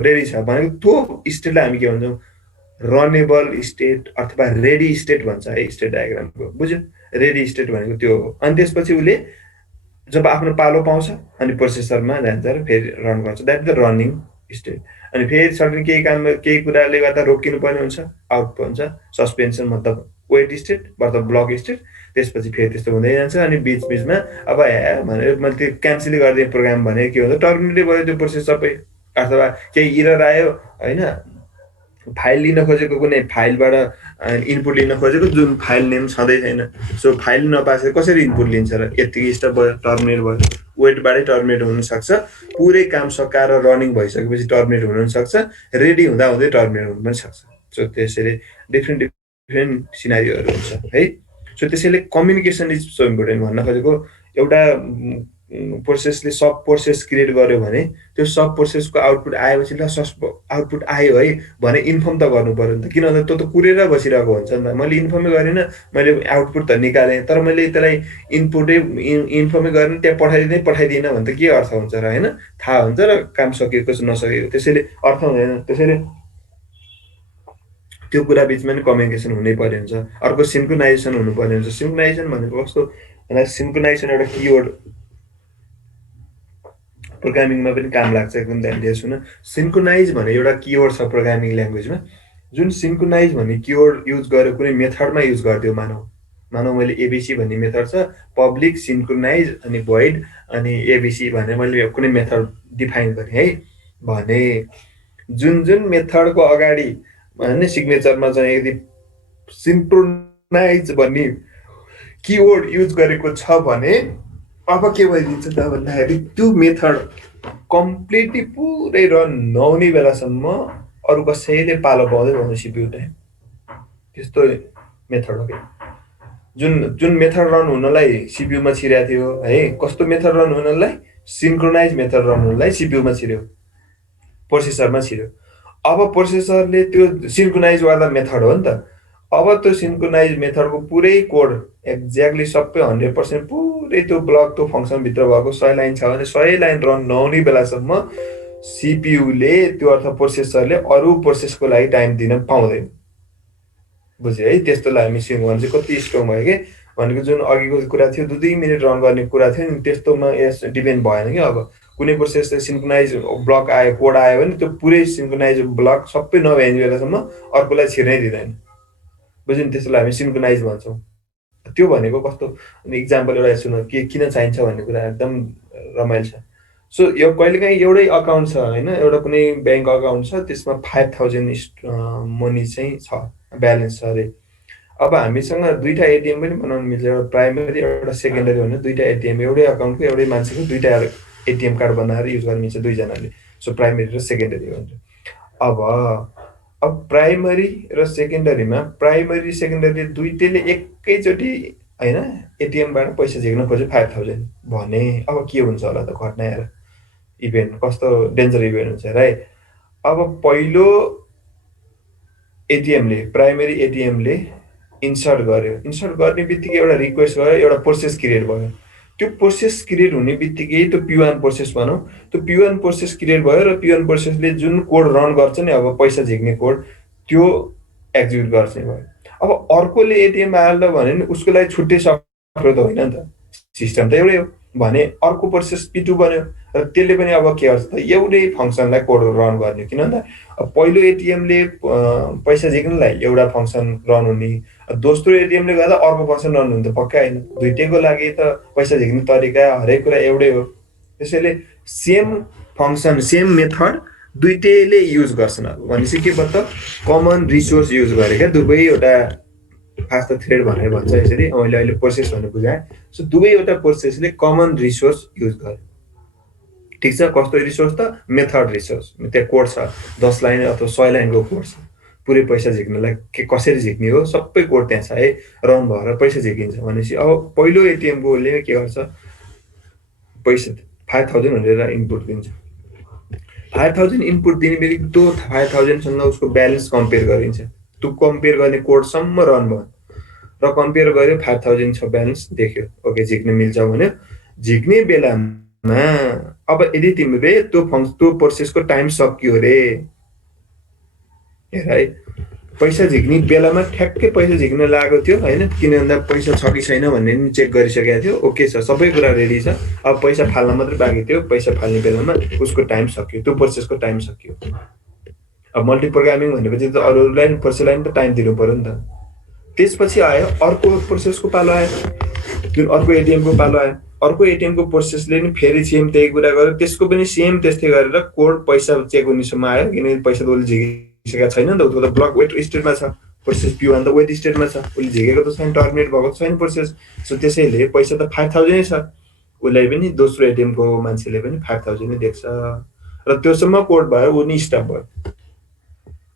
रेडी छ भनेको त्यो स्टेटलाई हामी के भन्छौँ, रनेबल स्टेट अथवा रेडी स्टेट भन्छ है स्टेट डायग्रामको, बुझ्यो? रेडी स्टेट भनेको त्यो हो। अनि त्यसपछि उसले जब आफ्नो पालो पाउँछ अनि प्रोसेसरमा जान्छ र फेरि रन गर्छ, that is the running state. अनि फेरि सडन केही कुराले गर्दा रोकिनु पर्ने हुन्छ, आउट हुन्छ, सस्पेन्सन मतलब वेट स्टेट मतलब ब्लक स्टेट। त्यसपछि फेरि त्यस्तो हुँदै जान्छ। अनि बिचमा अब भनेर मैले त्यो क्यान्सल गरिदिएँ प्रोग्राम भने के हुन्छ, टर्मिनेटै भयो त्यो प्रोसेस सबै। अथवा केही इरर आयो होइन, फाइल लिन खोजेको कुनै फाइलबाट इनपुट लिन खोजेको जुन फाइल नेम छँदै छैन, सो फाइल नपासेर कसरी इनपुट लिन्छ र यतिकै स्टप भयो, टर्मिनेट भयो। वेटबाटै टर्मिनेट हुनसक्छ, पुरै काम सकाएर रनिङ भइसकेपछि टर्मिनेट हुनसक्छ, रेडी हुँदा हुँदै टर्मिनेट हुन पनि सक्छ। सो त्यसरी डिफ्रेन्ट सिनारीहरू हुन्छ है। सो त्यसैले कम्युनिकेसन इज सो इम्पोर्टेन्ट भन्न खोजेको। एउटा प्रोसेसले सब प्रोसेस क्रिएट गर्यो भने त्यो सब प्रोसेसको आउटपुट आएपछि ल आउटपुट आयो है भने इन्फर्म त गर्नु पर्यो नि त, किनभने त्यो त कुरेर बसिरहेको हुन्छ नि त। मैले इन्फर्मै गरिनँ, मैले आउटपुट त निकालेँ तर मैले त्यसलाई इन्फर्मै गरेर त्यहाँ पठाइदिएन भने त के अर्थ हुन्छ र होइन, थाहा हुन्छ र काम सकिएको नसकेको, त्यसैले अर्थ हुँदैन। त्यसैले त्यो कुरा बिचमा नि कम्युनिकेसन हुनै पर्ने हुन्छ। अर्को सिन्क्रोनाइजेसन हुनुपर्ने हुन्छ। सिन्क्रोनाइजेसन भनेको कस्तो भन्दा, सिन्क्रोनाइजेसन एउटा किवर्ड प्रोग्रामिङमा पनि काम लाग्छ, एकदम ध्यान दिएर सुन। सिन्क्रोनाइज भन्ने एउटा किवर्ड छ प्रोग्रामिङ ल्याङ्ग्वेजमा। जुन सिन्क्रोनाइज भन्ने किवर्ड युज गरेर कुनै मेथडमा युज गरिदियो, मानौ मैले एबिसी भन्ने मेथड छ, पब्लिक सिन्क्रोनाइज अनि भोइड अनि एबिसी भनेर मैले कुनै मेथड डिफाइन गरेँ है भने, जुन मेथडको अगाडि भने सिग्नेचरमा चाहिँ यदि सिन्क्रोनाइज भन्ने किवर्ड युज गरेको छ भने अब के भइदिन्छ त भन्दाखेरि त्यो मेथड कम्प्लिटली पुरै रन नहुने बेलासम्म अरू कसैले पालो पाउँदै पाउँदैन सिपियु टाइम। त्यस्तो मेथड हो कि जुन मेथड रन हुनलाई सिपियुमा छिरेको थियो है। कस्तो मेथड रन हुनलाई, सिन्क्रोनाइज मेथड रन हुनलाई सिपियुमा छिर्यो, प्रोसेसरमा छिर्यो। अब प्रोसेसरले त्यो सिन्क्रोनाइज गर्दा मेथड हो नि त। अब त्यो सिन्क्रोनाइज मेथडको पुरै कोड एक्ज्याक्टली सबै 100% पुरै त्यो ब्लक त्यो फङ्सनभित्र भएको 100 लाइन छ भने 100 लाइन रन नहुने बेलासम्म सिपियुले त्यो अर्थ प्रोसेसरले अरू प्रोसेसको लागि टाइम दिन पाउँदैन। बुझ्यो है? त्यस्तोलाई हामी सिन्क्रोनाइज चाहिँ कति स्ट्रङ भयो कि भनेको जुन अघिको कुरा थियो 2 मिनट रन गर्ने कुरा थियो नि, त्यस्तोमा यस डिपेन्ड भएन कि। अब कुनै प्रोसेसले सिन्क्रोनाइज ब्लक आयो, कोड आयो भने त्यो पुरै सिन्क्रोनाइज ब्लक सबै नभ्याइने बेलासम्म अर्कोलाई छिर्नै दिँदैन। बुझ्यो नि? त्यसलाई हामी सिन्क्रोनाइज भन्छौँ। त्यो भनेको कस्तो इक्जाम्पल एउटा सुन, के किन चाहिन्छ भन्ने कुरा एकदम रमाइलो छ। सो यो कहिलेकाहीँ एउटै अकाउन्ट छ होइन, एउटा कुनै ब्याङ्क अकाउन्ट छ, त्यसमा 5000 मनी चाहिँ छ, ब्यालेन्स छ अरे। अब हामीसँग दुईटा एटिएम पनि बनाउनु मिल्छ, एउटा प्राइमेरी एउटा सेकेन्डरी भनेर दुईटा एटिएम, एउटै अकाउन्टको एउटै मान्छेको दुईटा एटिएम कार्ड बनाएर युज गर्न मिल्छ दुईजनाले। सो प्राइमेरी र सेकेन्डरी भन्छ। अब प्राइमरी र सेकेन्डरीमा प्राइमरी सेकेन्डरी दुईटैले एकैचोटि होइन एटिएमबाट पैसा झिक्न खोज्यो 5000 भने अब के हुन्छ होला त घटना हेर, इभेन्ट कस्तो डेन्जर इभेन्ट हुन्छ है। अब पहिलो एटिएमले प्राइमरी एटिएमले इन्सर्ट गर्यो, इन्सर्ट गर्ने बित्तिकै एउटा रिक्वेस्ट गर्यो, एउटा प्रोसेस क्रिएट भयो। त्यो प्रोसेस क्रिएट हुने बित्तिकै त्यो P1 प्रोसेस भनौँ, त्यो P1 प्रोसेस क्रिएट भयो र P1 प्रोसेसले जुन कोड रन गर्छ नि, अब पैसा झिक्ने कोड, त्यो एक्जिक्युट गर्छ भयो। अब अर्कोले एटिएम हाल्दा भने नि उसको लागि छुट्टै सफ्टवेयर त होइन नि त, सिस्टम त एउटै हो भने अर्को प्रोसेस P2 बन्यो र त्यसले पनि अब के गर्छ त, एउटै फङ्सनलाई कोड रन गर्ने। किन भन्दा पहिलो एटिएमले पैसा झिक्नलाई एउटा फङ्सन रन हुने, दोस्रो एटिएमले गर्दा अर्को फङ्सन रन हुने त पक्कै होइन। दुईटैको लागि त पैसा झिक्ने तरिका हरेक कुरा एउटै हो। त्यसैले सेम फङ्सन सेम मेथड दुईटैले युज गर्छन्। अब भनेपछि के भयो त, कमन रिसोर्स युज गरे क्या दुवैवटा, फास्ट थ्रेड भनेर भन्छ यसरी, मैले अहिले प्रोसेस भनेर बुझाएँ। सो दुवैवटा प्रोसेसले कमन रिसोर्स युज गर्यो। ठिक छ, कस्तो रिसोर्स त, मेथड रिसोर्स। त्यहाँ कोड छ 10 लाइन अथवा 100 लाइनको कोड छ, पुरै पैसा झिक्नलाई कसरी झिक्ने हो सबै कोड त्यहाँ छ है, रन भएर पैसा झिकिन्छ भनेपछि अब पहिलो एटिएमकोले के गर्छ, पैसा 5000 भनेर इनपुट दिन्छ। 5000 इनपुट दिने बित्तिकै त्यो 5000 सँग उसको ब्यालेन्स कम्पेयर गरिन्छ। त्यो कम्पेयर गर्ने कोडसम्म रन भयो र कम्पेयर गर्यो 5000 छ ब्यालेन्स देख्यो, ओके झिक्न मिल्छ भन्यो। झिक्ने बेलामा अब यदि तिमीले त्यो प्रोसेसको टाइम सकियो रे, हेर है, पैसा झिक्ने बेलामा ठ्याक्कै पैसा झिक्न लागेको थियो होइन, किन भन्दा पैसा छ कि छैन भन्ने नि चेक गरिसकेको थियो, ओके छ, सबै कुरा रेडी छ, अब पैसा फाल्न मात्रै बाँकी थियो। पैसा फाल्ने बेलामा उसको टाइम सकियो, त्यो प्रोसेसको टाइम सकियो। अब मल्टी प्रोग्रामिङ भनेपछि त अरूलाई नि प्रोसेसलाई नि त टाइम दिनु पर्यो नि त। त्यसपछि आयो अर्को प्रोसेसको पालो आयो, जुन अर्को एटिएमको पालो आयो। अर्को एटिएमको प्रोसेसले नि फेरि सेम त्यही कुरा गर्यो, त्यसको पनि सेम त्यस्तै गरेर कोड पैसा चेक हुनेसम्म आयो, किनकि पैसा त उसले झिकिसकेको छैन नि त, उसको त ब्लक वेट स्टेटमा छ, प्रोसेस P1 त वेट स्टेटमा छ, उसले झिकेको त छैन, टर्मिनेट भएको त छैन प्रोसेस। सो त्यसैले पैसा त 5000 छ, उसलाई पनि दोस्रो एटिएमको मान्छेले पनि 5000 नै देख्छ र त्योसम्म कोड भयो, ऊ नि स्टप भयो,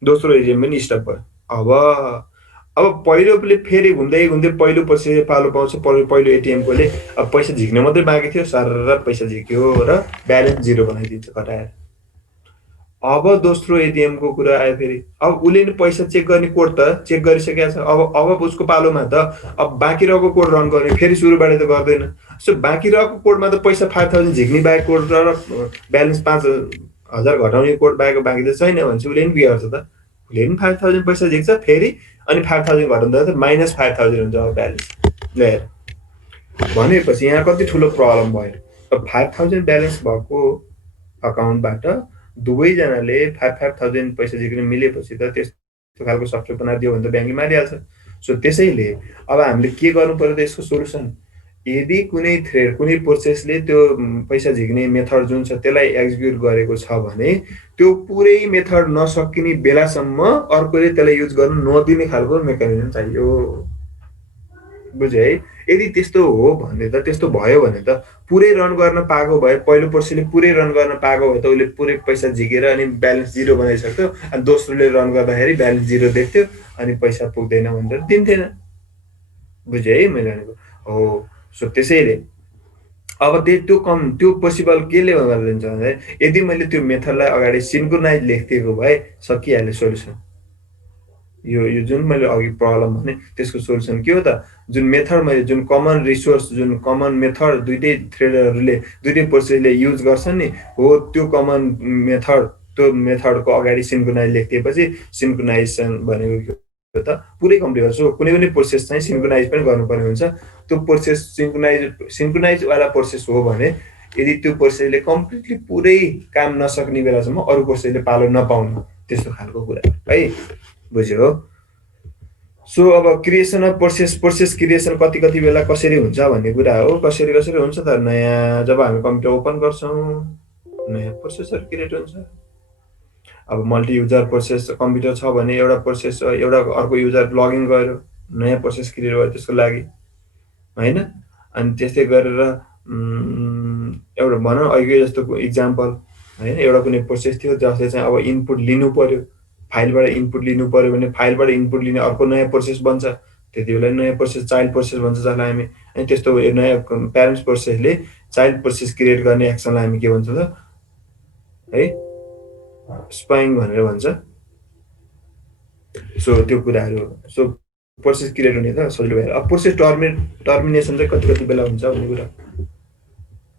दोस्रो एटिएम पनि स्टप भयो। अब पहिलोले फेरि घुम्दै घुम्दै पहिलो प्रोसेस पालो पाउँछ, पहिलो एटिएमकोले अब पैसा झिक्न मात्रै बाँकी थियो, सारा पैसा झिक्यो र ब्यालेन्स 0 बनाइदिन्छ घटाएर। अब दोस्रो एटिएमको कुरा आयो फेरि, अब उसले नि पैसा चेक गर्ने कोड त चेक गरिसकेको छ, अब उसको पालोमा त अब बाँकी रहेको कोड रन गर्ने, फेरि सुरुबाट त गर्दैन। सो बाँकी रहेको कोडमा त पैसा 5000 झिक्ने बाहेक कोड र ब्यालेन्स 5000 घटाउने कोड बाहेक बाँकी त छैन भनेपछि उसले नि के गर्छ त, उसले पनि 5000 पैसा झिक्छ फेरि, अनि 5000 घटाउँदा त -5000 हुन्छ अब ब्यालेन्स। ल हेर, भनेपछि यहाँ कति ठुलो प्रब्लम भयो। अब 5000 ब्यालेन्स भएको अकाउन्टबाट दुवैजनाले 5000 पैसा झिक्न मिलेपछि त त्यस्तो खालको सफ्टवेयर बनाइदियो भने त ब्याङ्कले मारिहाल्छ। सो त्यसैले अब हामीले के गर्नु पर्यो त यसको सोल्युसन, यदि कुनै थ्रेड कुनै प्रोसेसले त्यो पैसा झिक्ने मेथड जुन छ त्यसलाई एक्जिक्युट गरेको छ भने त्यो पुरै मेथड नसकिने बेलासम्म अर्कोले त्यसलाई युज गर्न नदिने खालको मेकानिजम चाहियो, बुझ्यो है। यदि त्यस्तो हो भने त, त्यस्तो भयो भने त पुरै रन गर्न पाएको भए, पहिलो प्रोसेसले पुरै रन गर्न पाएको भए त उसले पुरै पैसा झिकेर अनि ब्यालेन्स 0 बनाइसक्थ्यो, अनि दोस्रोले रन गर्दाखेरि ब्यालेन्स 0 देख्थ्यो अनि पैसा पुग्दैन भनेर दिन्थेन, बुझ्यो है मैले भनेको हो। सो त्यसैले अब त्यो पोसिबल केले गरिदिन्छ भने यदि मैले त्यो मेथडलाई अगाडि सिन्क्रोनाइज लेखिदिएको भए सकिहाल्यो सोल्युसन। यो जुन मैले अघि प्रब्लम भने त्यसको सोल्युसन के हो त, जुन मेथड मैले जुन कमन रिसोर्स जुन कमन मेथड दुईटै थ्रेडहरूले दुईटै प्रोसेसले युज गर्छन् नि हो, त्यो कमन मेथड, त्यो मेथडको अगाडि सिन्क्रोनाइज लेखिदिएपछि सिन्क्रोनाइजेसन भनेको के हो त, पुरै कम्प्लिट गर्छु। कुनै पनि प्रोसेस चाहिँ सिन्क्रोनाइज पनि गर्नुपर्ने हुन्छ, त्यो प्रोसेस सिन्क्रोनाइज वाला प्रोसेस हो भने यदि त्यो प्रोसेसले कम्प्लिटली पुरै काम नसक्ने बेलासम्म अरू प्रोसेसले पालो नपाउनु, त्यस्तो खालको कुरा है, बुझ्यो। सो अब क्रिएसन अफ प्रोसेस क्रिएसन कति बेला कसरी हुन्छ भन्ने कुरा हो। कसरी हुन्छ त, नयाँ जब हामी कम्प्युटर ओपन गर्छौँ नयाँ प्रोसेसर क्रिएट हुन्छ। अब मल्टी युजर प्रोसेस कम्प्युटर छ भने एउटा प्रोसेस एउटा अर्को युजर लगइन गर्यो, नयाँ प्रोसेस क्रिएट भयो त्यसको लागि होइन। अनि त्यस्तै गरेर एउटा भनौँ अहिले जस्तो इक्जाम्पल होइन, एउटा कुनै प्रोसेस थियो जसले चाहिँ अब इनपुट लिनु पर्यो, फाइलबाट इनपुट लिनु पर्यो भने फाइलबाट इनपुट लिने अर्को नयाँ प्रोसेस बन्छ, त्यति बेला नयाँ प्रोसेस चाइल्ड प्रोसेस भन्छ जसलाई हामी। अनि त्यस्तो नयाँ प्यारेन्ट्स प्रोसेसले चाइल्ड प्रोसेस क्रिएट गर्ने एक्सनलाई हामी के भन्छ त है, स्पाइङ भनेर भन्छ। सो त्यो कुराहरू, सो प्रोसेस क्रिएट हुने त सजिलो भएर। अब प्रोसेस टर्मिनेसन चाहिँ कति बेला हुन्छ भन्ने कुरा।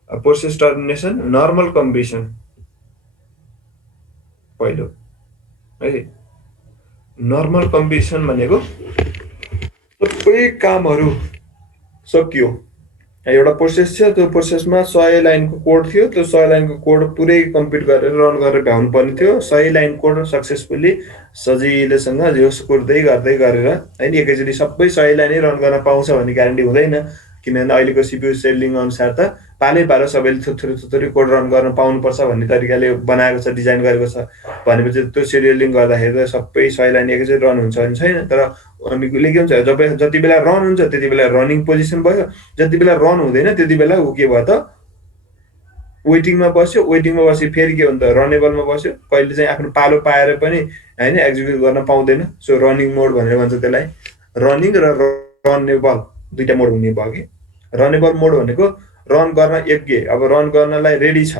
अब प्रोसेस टर्मिनेसन नर्मल कम्प्लिसन पहिलो है, नर्मल कम्प्लिसन भनेको सबै कामहरू सकियो, एउटा प्रोसेस छ, त्यो प्रोसेसमा 100 लाइनको कोड थियो, त्यो 100 लाइनको कोड पुरै कम्प्लिट गरेर रन गरेर भ्याउनु पर्ने थियो। 100 लाइन कोड सक्सेसफुली सजिलैसँग जोस कुर्दै गर्दै गरेर होइन, एकैचोटि सबै 100 लाइनै रन गर्न पाउँछ भन्ने ग्यारेन्टी हुँदैन, किनभने अहिलेको सिपियु सेलिङ अनुसार त पालै सबैले थोरै कोड रन गर्न पाउनुपर्छ भन्ने तरिकाले बनाएको छ, डिजाइन गरेको छ। भनेपछि त्यो सेड्युलिङ गर्दाखेरि त सबै 100 लाइन एकैचोटि रन हुन्छ भने छैन। तर अनि के हुन्छ, जति बेला रन हुन्छ त्यति बेला रनिङ पोजिसन भयो, जति बेला रन हुँदैन त्यति बेला ऊ के भयो त वेटिङमा बस्यो, वेटिङमा बसी फेरि के हो त रनेबलमा बस्यो, कहिले चाहिँ आफ्नो पालो पाएर पनि होइन एक्जिक्युट गर्न पाउँदैन। सो रनिङ मोड भनेर भन्छ त्यसलाई। रनिङ र रनेबल दुईवटा मोड हुने भयो कि। रनेबल मोड भनेको रन गर्न योग्य, अब रन गर्नलाई रेडी छ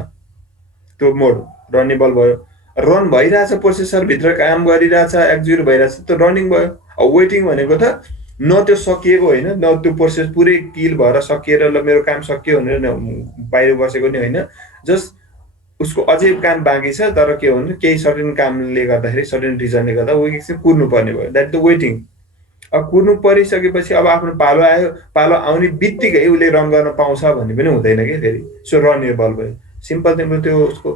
त्यो मोड रनेबल भयो। रन भइरहेछ, प्रोसेसरभित्र काम गरिरहेछ, एक्जिक्युट भइरहेछ, त्यो रनिङ भयो। अब वेटिङ भनेको त न त्यो सकिएको होइन, न त्यो प्रोसेस पुरै किल भएर सकिएर ल मेरो काम सकियो भनेर बाहिर बसेको नि होइन, जस्ट उसको अझै काम बाँकी छ, तर के हो भने केही सर्टेन कामले गर्दाखेरि, सर्टेन रिजनले गर्दा ऊ एकछिन कुर्नु पर्ने भयो, द्याट द वेटिङ। अब कुर्नु परिसकेपछि अब आफ्नो पालो आयो, पालो आउने बित्तिकै उसले रन गर्न पाउँछ भन्ने पनि हुँदैन कि फेरि। सो रनेबल भयो। सिम्पल तिम्रो त्यो उसको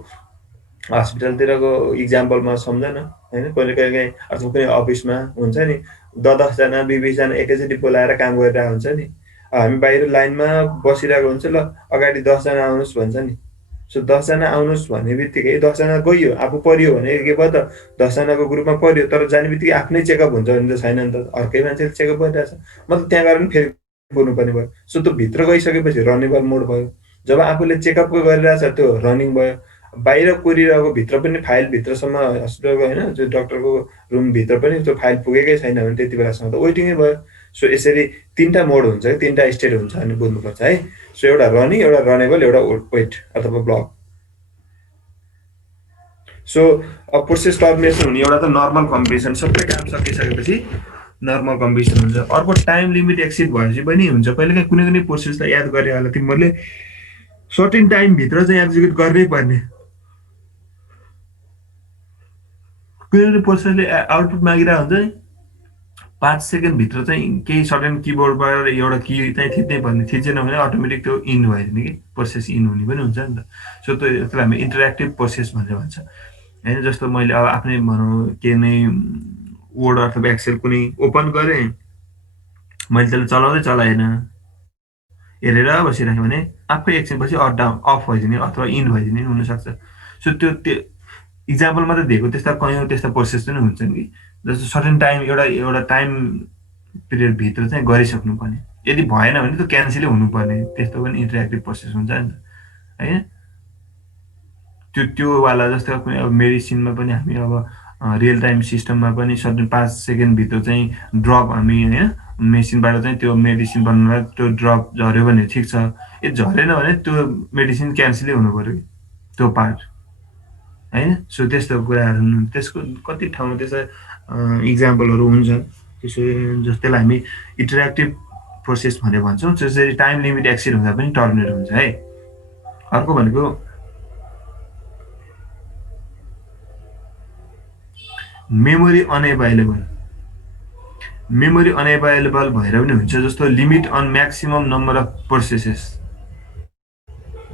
हस्पिटलतिरको इक्जाम्पलमा सम्झन होइन, कहिले कहिले अथवा कुनै अफिसमा हुन्छ नि 10-10जना 20-20जना एकैचोटि बोलाएर काम गरिरहेको हुन्छ नि। हामी बाहिर लाइनमा बसिरहेको हुन्छ, ल अगाडि 10जना आउनुहोस् भन्छ नि। सो 10जना आउनुहोस् भन्ने बित्तिकै 10जना गइयो, आफू परियो भने के भयो त 10जनाको ग्रुपमा परियो, तर जाने बित्तिकै आफ्नै चेकअप हुन्छ भने त छैन नि त, अर्कै मान्छेले चेकअप गरिरहेछ, मतलब त्यहाँ गएर पनि फेरि कुर्नुपर्ने भयो। सो त्यो भित्र गइसकेपछि रनेबल मोड भयो। जब आफूले चेकअप गरिरहेछ त्यो रनिङ भयो। बाहिर कुरिरहेको भित्र पनि फाइलभित्रसम्म हस्पिटलको होइन त्यो डक्टरको रुमभित्र पनि त्यो फाइल पुगेकै छैन भने त्यति बेलासम्म त वेटिङै भयो। सो यसरी तिनवटा मोड हुन्छ, तिनवटा स्टेट हुन्छ भने बुझ्नुपर्छ है। सो एउटा रनिङ, एउटा रनेबल, एउटा वेट अथवा ब्लक। सो अब प्रोसेस टर्मिनेसन हुने एउटा त नर्मल कम्प्लिसन, सबै काम सकिसकेपछि नर्मल कम्प्लिसन हुन्छ। अर्को टाइम लिमिट एक्सिड भएपछि पनि हुन्छ। कहिलेकाहीँ कुनै कुनै प्रोसेसलाई याद गरे होला तिमीहरूले, सर्टेन टाइमभित्र चाहिँ एक्जिक्युट गर्नै पर्ने। कुनै कुनै प्रोसेसले आउटपुट मागिरहेको हुन्छ नि, 5 सेकेन्डभित्र चाहिँ केही सर्टेन किबोर्डबाट एउटा की चाहिँ थिच्नै पर्ने, थिचेन भने अटोमेटिक त्यो इन भइदिने कि प्रोसेस इन हुने पनि हुन्छ नि त। सो त्यसलाई हामी इन्टरेक्टिभ प्रोसेस भनेर भन्छ होइन। जस्तो मैले अब आफ्नै भनौँ के नै वर्ड अथवा एक्सेल कुनै ओपन गरेँ, मैले त्यसलाई चलाउँदै चलाएन, हेरेर बसिराखेँ भने आफै एकछिनपछि अफ भइदिने अथवा इन भइदिने हुनसक्छ। सो त्यो इक्जाम्पल मात्रै दिएको, त्यस्ता कयौँ त्यस्ता प्रोसेस पनि हुन्छन् कि जस्तो सर्टेन टाइम एउटा टाइम पिरियडभित्र चाहिँ गरिसक्नुपर्ने, यदि भएन भने त्यो क्यान्सलै हुनुपर्ने, त्यस्तो पनि इन्टरेक्टिभ प्रोसेस हुन्छ नि त होइन। त्योवाला जस्तो अब मेडिसिनमा पनि हामी अब रियल टाइम सिस्टममा पनि सर्टेन 5 सेकेन्डभित्र चाहिँ ड्रप हामी होइन मेसिनबाट चाहिँ त्यो मेडिसिन बनाउनलाई त्यो ड्रप झऱ्यो भने ठिक छ, यदि झरेन भने त्यो मेडिसिन क्यान्सलै हुनु पऱ्यो कि त्यो पार्ट होइन। सो त्यस्तो कुराहरू त्यसको कति ठाउँमा त्यस्तो इक्जाम्पलहरू हुन्छ। त्यसैलाई हामी इन्टरेक्टिभ प्रोसेस भनेर भन्छौँ। त्यसरी टाइम लिमिट एक्सिड हुँदा पनि टर्मिनेट हुन्छ है। अर्को भनेको मेमोरी अनएभाइलेबल। मेमोरी अनएभाइलेबल भएर पनि हुन्छ, जस्तो limit on maximum number of processes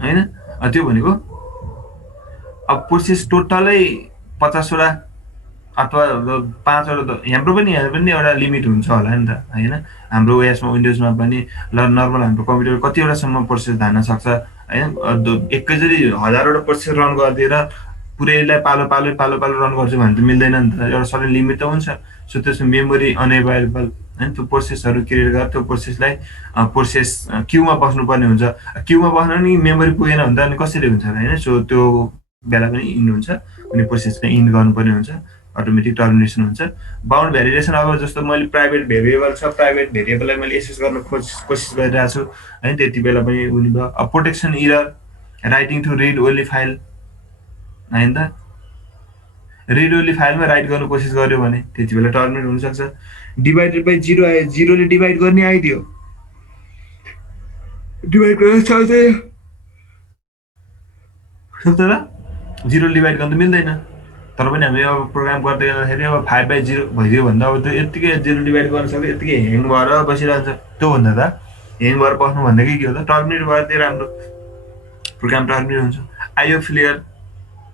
होइन। त्यो भनेको अब प्रोसेस टोटलै 50वटा अथवा 5वटा, हाम्रो पनि यहाँ पनि एउटा लिमिट हुन्छ होला नि त होइन। हाम्रो ओएसमा विन्डोजमा पनि नर्मल हाम्रो कम्प्युटर कतिवटासम्म प्रोसेस धान्न सक्छ होइन। एकैचोटि 1000वटा प्रोसेस रन गरिदिएर पुरैलाई पालो पालो पालो पालो रन गर्छु भने त मिल्दैन नि त, एउटा सर्टेन लिमिट त हुन्छ। सो त्यसमा मेमोरी अनएभाइलेबल होइन, त्यो प्रोसेसहरू क्रिएट गरेर त्यो प्रोसेसलाई प्रोसेस क्युमा बस्नुपर्ने हुन्छ। क्युमा बस्न नि मेमोरी पुगेन भने त अनि कसरी हुन्छ होइन। सो त्यो बेला पनि इन हुन्छ, कुनै प्रोसेसलाई इन गर्नुपर्ने हुन्छ, अटोमेटिक टर्मिनेसन हुन्छ। बााउन्ड भेरिएसन, अब जस्तो मैले प्राइभेट भेरिएबल छ, प्राइभेट भेरिएबललाई मैले एक्सेस गर्न कोसिस गरिरहेको छु होइन, त्यति बेला पनि उनी भयो। अब protection error, writing to read only file होइन त, रिड ओन्ली फाइलमा राइट गर्नु कोसिस गर्यो भने त्यति बेला टर्मिनेट हुनसक्छ। डिभाइडेड बाई 0 आयो, 0ले डिभाइड गर्ने आइदियो, डिभाइड गर्न सक्दैन, 0 डिभाइड गर्न त मिल्दैन। तर पनि हामी अब प्रोग्राम गर्दै गर्दाखेरि अब 5/0 भइदियो भन्दा अब त्यो यत्तिकै 0 डिभाइड गर्न सक्छ, यत्तिकै ह्याङ भएर बसिरहन्छ। त्योभन्दा त ह्याङ भएर बस्नु भन्दाखेरि के हो त, टर्मिनेट भएर त्यो राम्रो प्रोग्राम टर्मिनेट हुन्छ। आइओ फ्लेयर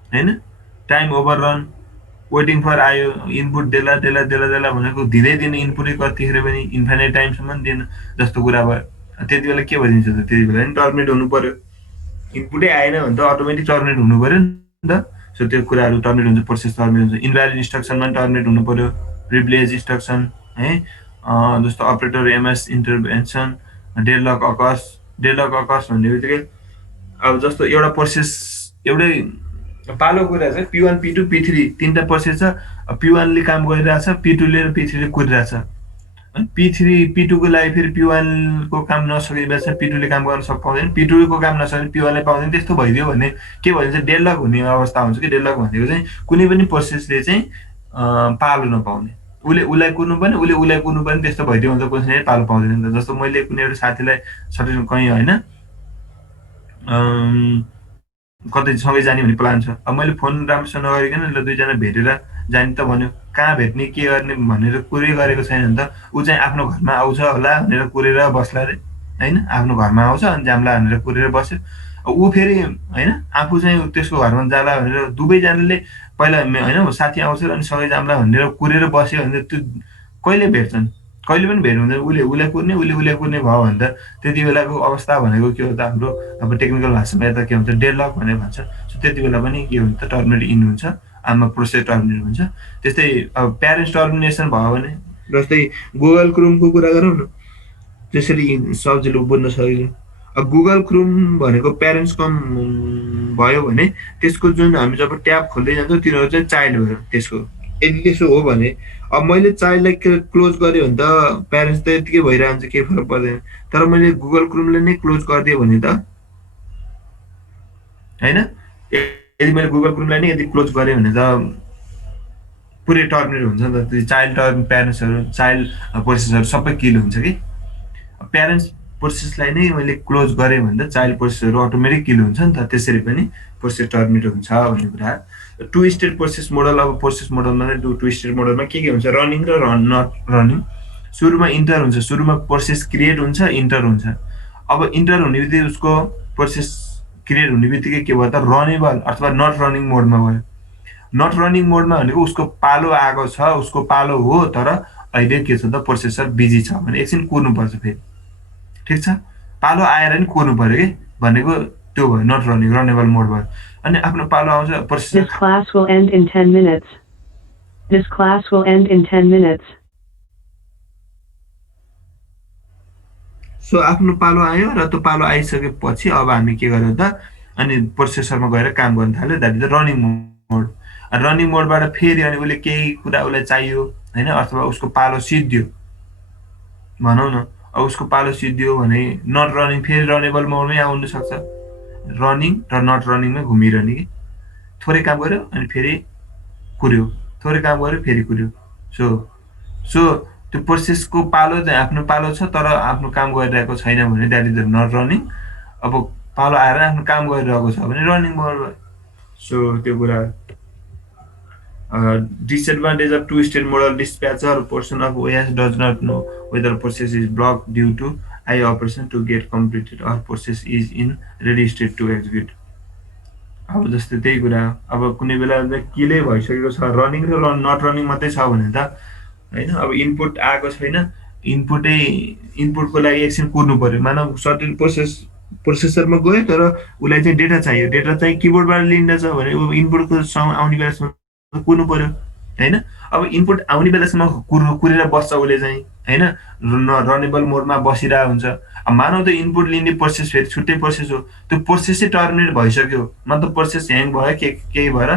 होइन, टाइम ओभररन, वेटिङ फर आयो, इनपुट देला देला देला देला भनेको दिँदै दिने इनपुटै कतिखेर पनि इन्फाइनाइट टाइमसम्म दिएन जस्तो कुरा भयो। त्यति बेला के भइदिन्छ त, त्यति बेला पनि टर्मिनेट हुनु पर्यो। इनपुटै आएन भने त अटोमेटिक टर्मिनेट हुनु पर्यो नि त। सो त्यो कुराहरू टर्मिनेट हुन्छ, प्रोसेस टर्मिनेट हुन्छ। इनभ्यालिड इन्स्ट्रक्सनमा टर्मिनेट हुनु पर्यो, रिप्लेस इन्स्ट्रक्सन है, जस्तो operator MS intervention, deadlock occurs. Deadlock occurs भन्ने बित्तिकै अब जस्तो एउटा प्रोसेस एउटै पालो कुरा चाहिँ P1 P2 P3 तीनटा प्रोसेस छ। P1 ले काम गरिरहेछ, P2 ले र P3 ले कुदिरहेछ। P3 P2 को लागि फेरि P1 को काम नसके बेला P2 ले काम गर्न पाउँदैन, P2 को काम नसके P1 ले पाउँदैन। त्यस्तो भइदियो भने के भन्छ डेडलक हुने अवस्था हुन्छ कि डेडलक भनेको चाहिँ कुनै पनि प्रोसेसले चाहिँ पालो नपाउने। उसलाई कुर्नु पर्ने, उसलाई कुर्नु पर्ने, त्यस्तो भइदियो भने त कसैले पालो पाउँदैन नि त। जस्तो मैले कुनै एउटा साथीलाई सडन कहीँ होइन कतै सँगै जाने भन्ने प्लान छ। अब मैले फोन राम्रोसँग नगरिकन ल दुईजना भेटेर जाने त भन्यो। कहाँ भेट्ने के गर्ने भनेर कुरै गरेको छैन नि त। ऊ चाहिँ आफ्नो घरमा आउँछ होला भनेर कुरेर बस्ला रे होइन। आफ्नो घरमा आउँछ अनि जाम्ला भनेर कुरेर बस्यो। ऊ फेरि होइन आफू चाहिँ त्यसको घरमा जाला भनेर दुवैजनाले पहिला होइन साथी आउँछ अनि सँगै जाम्ला भनेर कुरेर बस्यो भने त्यो कहिले भेट्छन्, कहिले पनि भेट हुँदैन। उसले उसलाई कुर्ने, उसले उसलाई कुर्ने भयो भने त त्यति बेलाको अवस्था भनेको के हो त हाम्रो अब टेक्निकल भाषामा यता के हुन्छ डेडलक भनेर भन्छ। सो त्यति बेला पनि के हुन्छ त टर्मिनेट इन हुन्छ, आमा प्रोसेस टर्मिनेट हुन्छ। त्यस्तै अब प्यारेन्ट्स टर्मिनेसन भयो भने जस्तै गुगल क्रोमको कुरा गरौँ न, त्यसरी सजिलो बुझ्न सकिन्छ। अब गुगल क्रोम भनेको प्यारेन्ट्स कम भयो भने त्यसको जुन हामी जब ट्याब खोल्दै जान्छौँ तिनीहरू चाहिँ चाइल्ड भयो त्यसको। यदि त्यसो हो भने अब मैले चाइल्डलाई क्लोज गरेँ भने त प्यारेन्ट्स त यतिकै भइरहन्छ, केही फरक पर्दैन। तर मैले गुगल क्रोमलाई नै क्लोज गरिदिएँ भने त होइन, यदि मैले गुगल क्रोमलाई नै यदि क्लोज गरेँ भने त पुरै टर्मिनेट हुन्छ नि त। त्यो चाइल्ड प्यारेन्ट्सहरू चाइल्ड प्रोसेसहरू सबै किल हुन्छ कि। प्यारेन्ट्स प्रोसेसलाई नै मैले क्लोज गरेँ भने त चाइल्ड प्रोसेसहरू अटोमेटिक किल हुन्छ नि त। त्यसरी पनि प्रोसेस टर्मिनेट हुन्छ भन्ने कुरा। टु स्टेट प्रोसेस मोडल, अब प्रोसेस मोडलमा चाहिँ टु स्टेट मोडलमा के हुन्छ रनिङ र नट रनिङ। सुरुमा इन्टर हुन्छ, सुरुमा प्रोसेस क्रिएट हुन्छ, इन्टर हुन्छ। अब इन्टर हुने बित्तिकै उसको प्रोसेस क्रिएट हुने बित्तिकै के भयो त रनेबल अथवा नट रनिङ मोडमा गयो। नट रनिङ मोडमा भनेको उसको पालो आएको छ, उसको पालो हो, तर अहिले के छ त प्रोसेसर बिजी छ भने एकछिन कुर्नुपर्छ फेरि। ठिक छ, पालो आएर नि कुर्नु पर्यो कि भनेको त्यो भयो नट रनिङ रनेबल मोड भयो। अनि आफ्नो पालो आउँछ processor This class will end in 10 minutes. This class will end in 10 minutes. So आफ्नो पालो आयो र त्यो पालो आइसकेपछि अब हामी के गर्यो त अनि प्रोसेसरमा गएर काम गर्न थाल्यो। That is the running mode. Running मोडबाट फेरि अनि उसले केही कुरा उसलाई चाहियो होइन, अथवा उसको पालो सिद्धियो भनौँ न। अब उसको पालो सिद्धियो भने नट रनिङ फेरि रनेबल मोडमै आउन सक्छ। रनिङ र नट रनिङमै घुमिरहने कि थोरै काम गर्यो अनि फेरि कुर्यो, थोरै काम गर्यो फेरि कुर्यो। सो सो त्यो प्रोसेसको पालो चाहिँ आफ्नो पालो छ तर आफ्नो काम गरिरहेको छैन भने that is the not running. अब पालो आएर आफ्नो काम गरिरहेको छ भने रनिङ मोड भयो। सो त्यो कुरा disadvantage of two-state model dispatcher portion of OS does not know whether process is blocked due to I operation to get completed or process is in ready state to execute. अब जस्तै त्यही कुरा अब कुनै बेला केले भइसकेको छ रनिङ र नट रनिङ मात्रै छ भने त होइन। अब इनपुट आएको छैन, इनपुटको लागि एकछिन कुर्नु पर्यो। मानव सर्टेन प्रोसेसरमा गयो तर उसलाई चाहिँ डेटा चाहियो, डेटा चाहिँ किबोर्डबाट लिँदैछ भने ऊ इनपुटको आउने बेलासम्म कुर्नु पर्यो होइन। अब इनपुट आउने बेलासम्म कुरेर बस्छ उसले चाहिँ होइन, रनेबल मोडमा बसिरहेको हुन्छ। अब मानव त इनपुट लिने प्रोसेस फेरि छुट्टै प्रोसेस हो, त्यो प्रोसेसै टर्मिनेट भइसक्यो मतलब प्रोसेस ह्याङ भयो केही भएर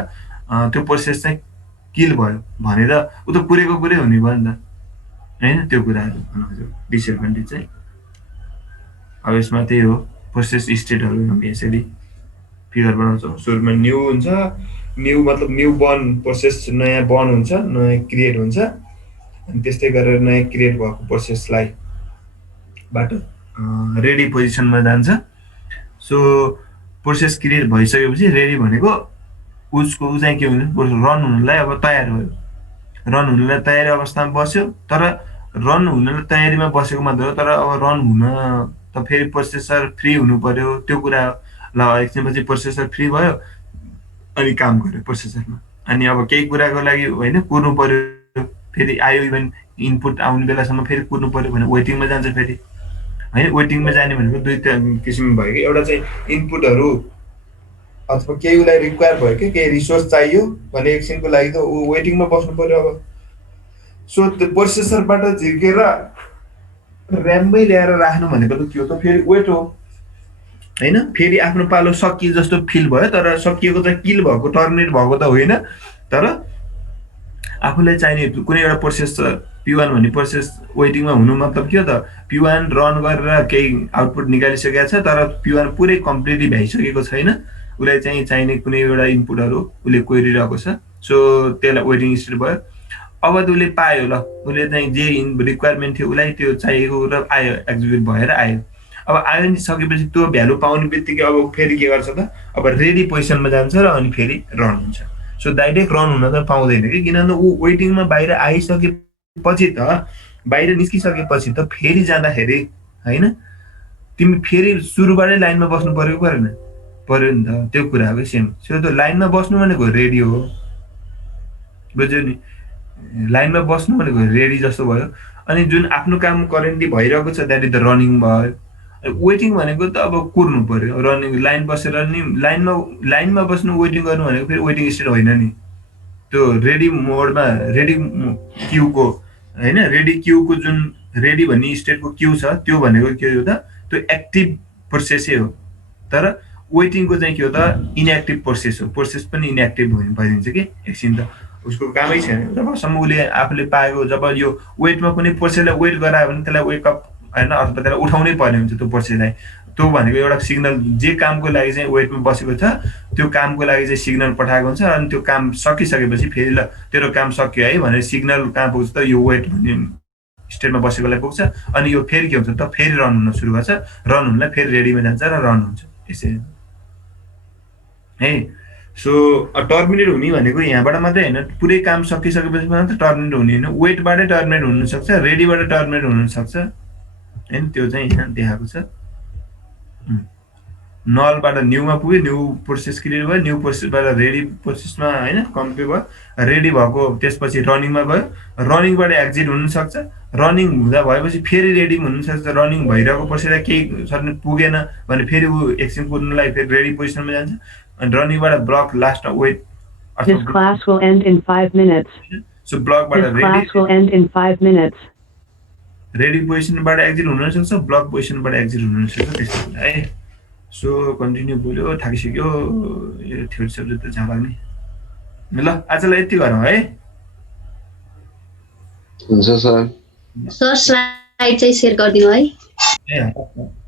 त्यो प्रोसेस चाहिँ किल भयो भने त ऊ त कुरेको कुरै हुने भयो नि त होइन। त्यो कुराहरू डिसएडभान्टेज चाहिँ अब यसमा त्यही हो। प्रोसेस स्टेटहरू हामी यसरी फिगर बनाउँछौँ। सुरुमा न्यू हुन्छ, न्यू मतलब न्यू बर्न प्रोसेस, नयाँ बर्न हुन्छ, नयाँ क्रिएट हुन्छ। अनि त्यस्तै गरेर नयाँ क्रिएट भएको प्रोसेसलाई बाट रेडी पोजिसनमा जान्छ। सो प्रोसेस क्रिएट भइसकेपछि रेडी भनेको उसको चाहिँ के हुन्छ रन हुनलाई अब तयार भयो। रन हुनलाई तयारी अवस्थामा बस्यो, तर रन हुनलाई तयारीमा बसेको मात्रै हो, तर अब रन हुन त फेरि प्रोसेसर फ्री हुनु पर्यो। त्यो कुरा ल एकछिनपछि प्रोसेसर फ्री भयो अनि काम गर्यो प्रोसेसरमा। अनि अब केही कुराको लागि होइन कुर्नु पर्यो, फेरि आयो इभन इनपुट आउने बेलासम्म फेरि कुर्नु पर्यो भने वेटिङमा जान्छ फेरि होइन। वेटिङमा जाने भनेको दुई किसिम भयो कि, एउटा चाहिँ इनपुटहरू अथवा केही उसलाई रिक्वायर भयो कि केही रिसोर्स चाहियो भने एकछिनको लागि त ऊ वेटिङमा बस्नु पर्यो। अब सो त्यो प्रोसेसरबाट झिकेर ऱ्याममै ल्याएर राख्नु भनेको त के हो त फेरि वेट हो। हैन फेरि आफ्नो पालो सकिए जस्तो फिल भयो तर सकिएको त किल भएको टर्मिनेट भएको त होइन तर आफूलाई चाहिने कुनै एउटा प्रोसेस P1 भन्ने प्रोसेस वेटिङमा हुनु मतलब के हो त P1 रन गरेर केही आउटपुट निकालिसकेको छ तर P1 पुरै कम्प्लिटली भइसकेको छैन उसलाई चाहिँ चाहिने कुनै एउटा इनपुटहरू उसले कोरिरहेको छ सो त्यसलाई वेटिङ स्टेट भयो अब त उसले पायो ल उसले चाहिँ जे रिक्वायरमेन्ट थियो उसलाई त्यो चाहिएको र आयो एक्जिक्युट भएर आयो अब आइसकेपछि त्यो भ्यालु पाउने बित्तिकै अब फेरि के गर्छ त अब रेडी पोजिसनमा जान्छ र अनि फेरि रन हुन्छ सो डाइरेक्ट रन हुन त पाउँदैन कि किनभने ऊ वेटिङमा बाहिर आइसकेपछि त बाहिर निस्किसकेपछि त फेरि जाँदाखेरि होइन तिमी फेरि सुरुबाटै लाइनमा बस्नु पर्यो परेन पर्यो नि त त्यो कुराको सेम सो त्यो लाइनमा बस्नु भनेको रेडी हो बुझ्यो नि लाइनमा बस्नु भनेको रेडी जस्तो भयो अनि जुन आफ्नो काम करेन्टली भइरहेको छ द्याट इज द रनिङ भयो वेटिङ भनेको त अब कुर्नु पर्यो रनिङ लाइन बसेर नि लाइनमा बस्नु वेटिङ गर्नु भनेको फेरि वेटिङ स्टेट होइन नि त्यो रेडी मोडमा रेडी क्यूको होइन रेडी क्यूको जुन रेडी भन्ने स्टेटको क्यू छ त्यो भनेको के हो त त्यो एक्टिभ प्रोसेसै हो तर वेटिङको चाहिँ के हो त इनएक्टिभ प्रोसेस हो प्रोसेस पनि इनएक्टिभ भइदिन्छ कि एकछिन त उसको कामै छैन जबसम्म उसले आफूले पाएको जब यो वेटमा कुनै प्रोसेसलाई वेट गरायो भने त्यसलाई वेकअप होइन अथवा त्यसलाई उठाउनै पर्ने हुन्छ त्यो प्रोसेसलाई त्यो भनेको एउटा सिग्नल जे कामको लागि चाहिँ वेटमा बसेको छ त्यो कामको लागि चाहिँ सिग्नल पठाएको हुन्छ अनि त्यो काम सकिसकेपछि फेरि ल तेरो काम सक्यो है भनेर सिग्नल कहाँ पुग्छ त यो वेट भन्ने स्टेटमा बसेकोलाई पुग्छ अनि यो फेरि के हुन्छ त फेरि रन हुन सुरु गर्छ रन हुनलाई फेरि रेडीमा जान्छ र रन हुन्छ त्यसरी है सो टर्मिनेट हुने भनेको यहाँबाट मात्रै होइन पुरै काम सकिसकेपछि मात्र टर्मिनेट हुने होइन वेटबाटै टर्मिनेट हुनसक्छ रेडीबाट टर्मिनेट हुनसक्छ होइन त्यो चाहिँ यहाँ देखाएको छ नलबाट न्यूमा पुग्यो न्यू प्रोसेस क्रिएट भयो न्यू प्रोसेसबाट रेडी प्रोसेसमा होइन कम्प्लिट भयो रेडी भएको त्यसपछि रनिङमा गयो रनिङबाट एक्जिट हुनसक्छ रनिङ हुँदा भएपछि फेरि रेडी हुनसक्छ रनिङ भइरहेको प्रोसेसलाई केही सर्ने पुगेन भने फेरि ऊ एकछिन कुर्नुलाई फेरि रेडी पोजिसनमा जान्छ and running about a block last wait. This class will end in 5 minutes. So block but this class will end in 5 minutes. Ready position but exit हुन सक्छ block position but exit हुन सक्छ त्यस्तो है so continue बोल्यो थाकिसक्यो यो theory subject त जहाँ लाग्ने ल आजलाई यति गरौँ है हुन्छ सर सर स्लाइड चाहिँ शेयर गरिदिनु है ए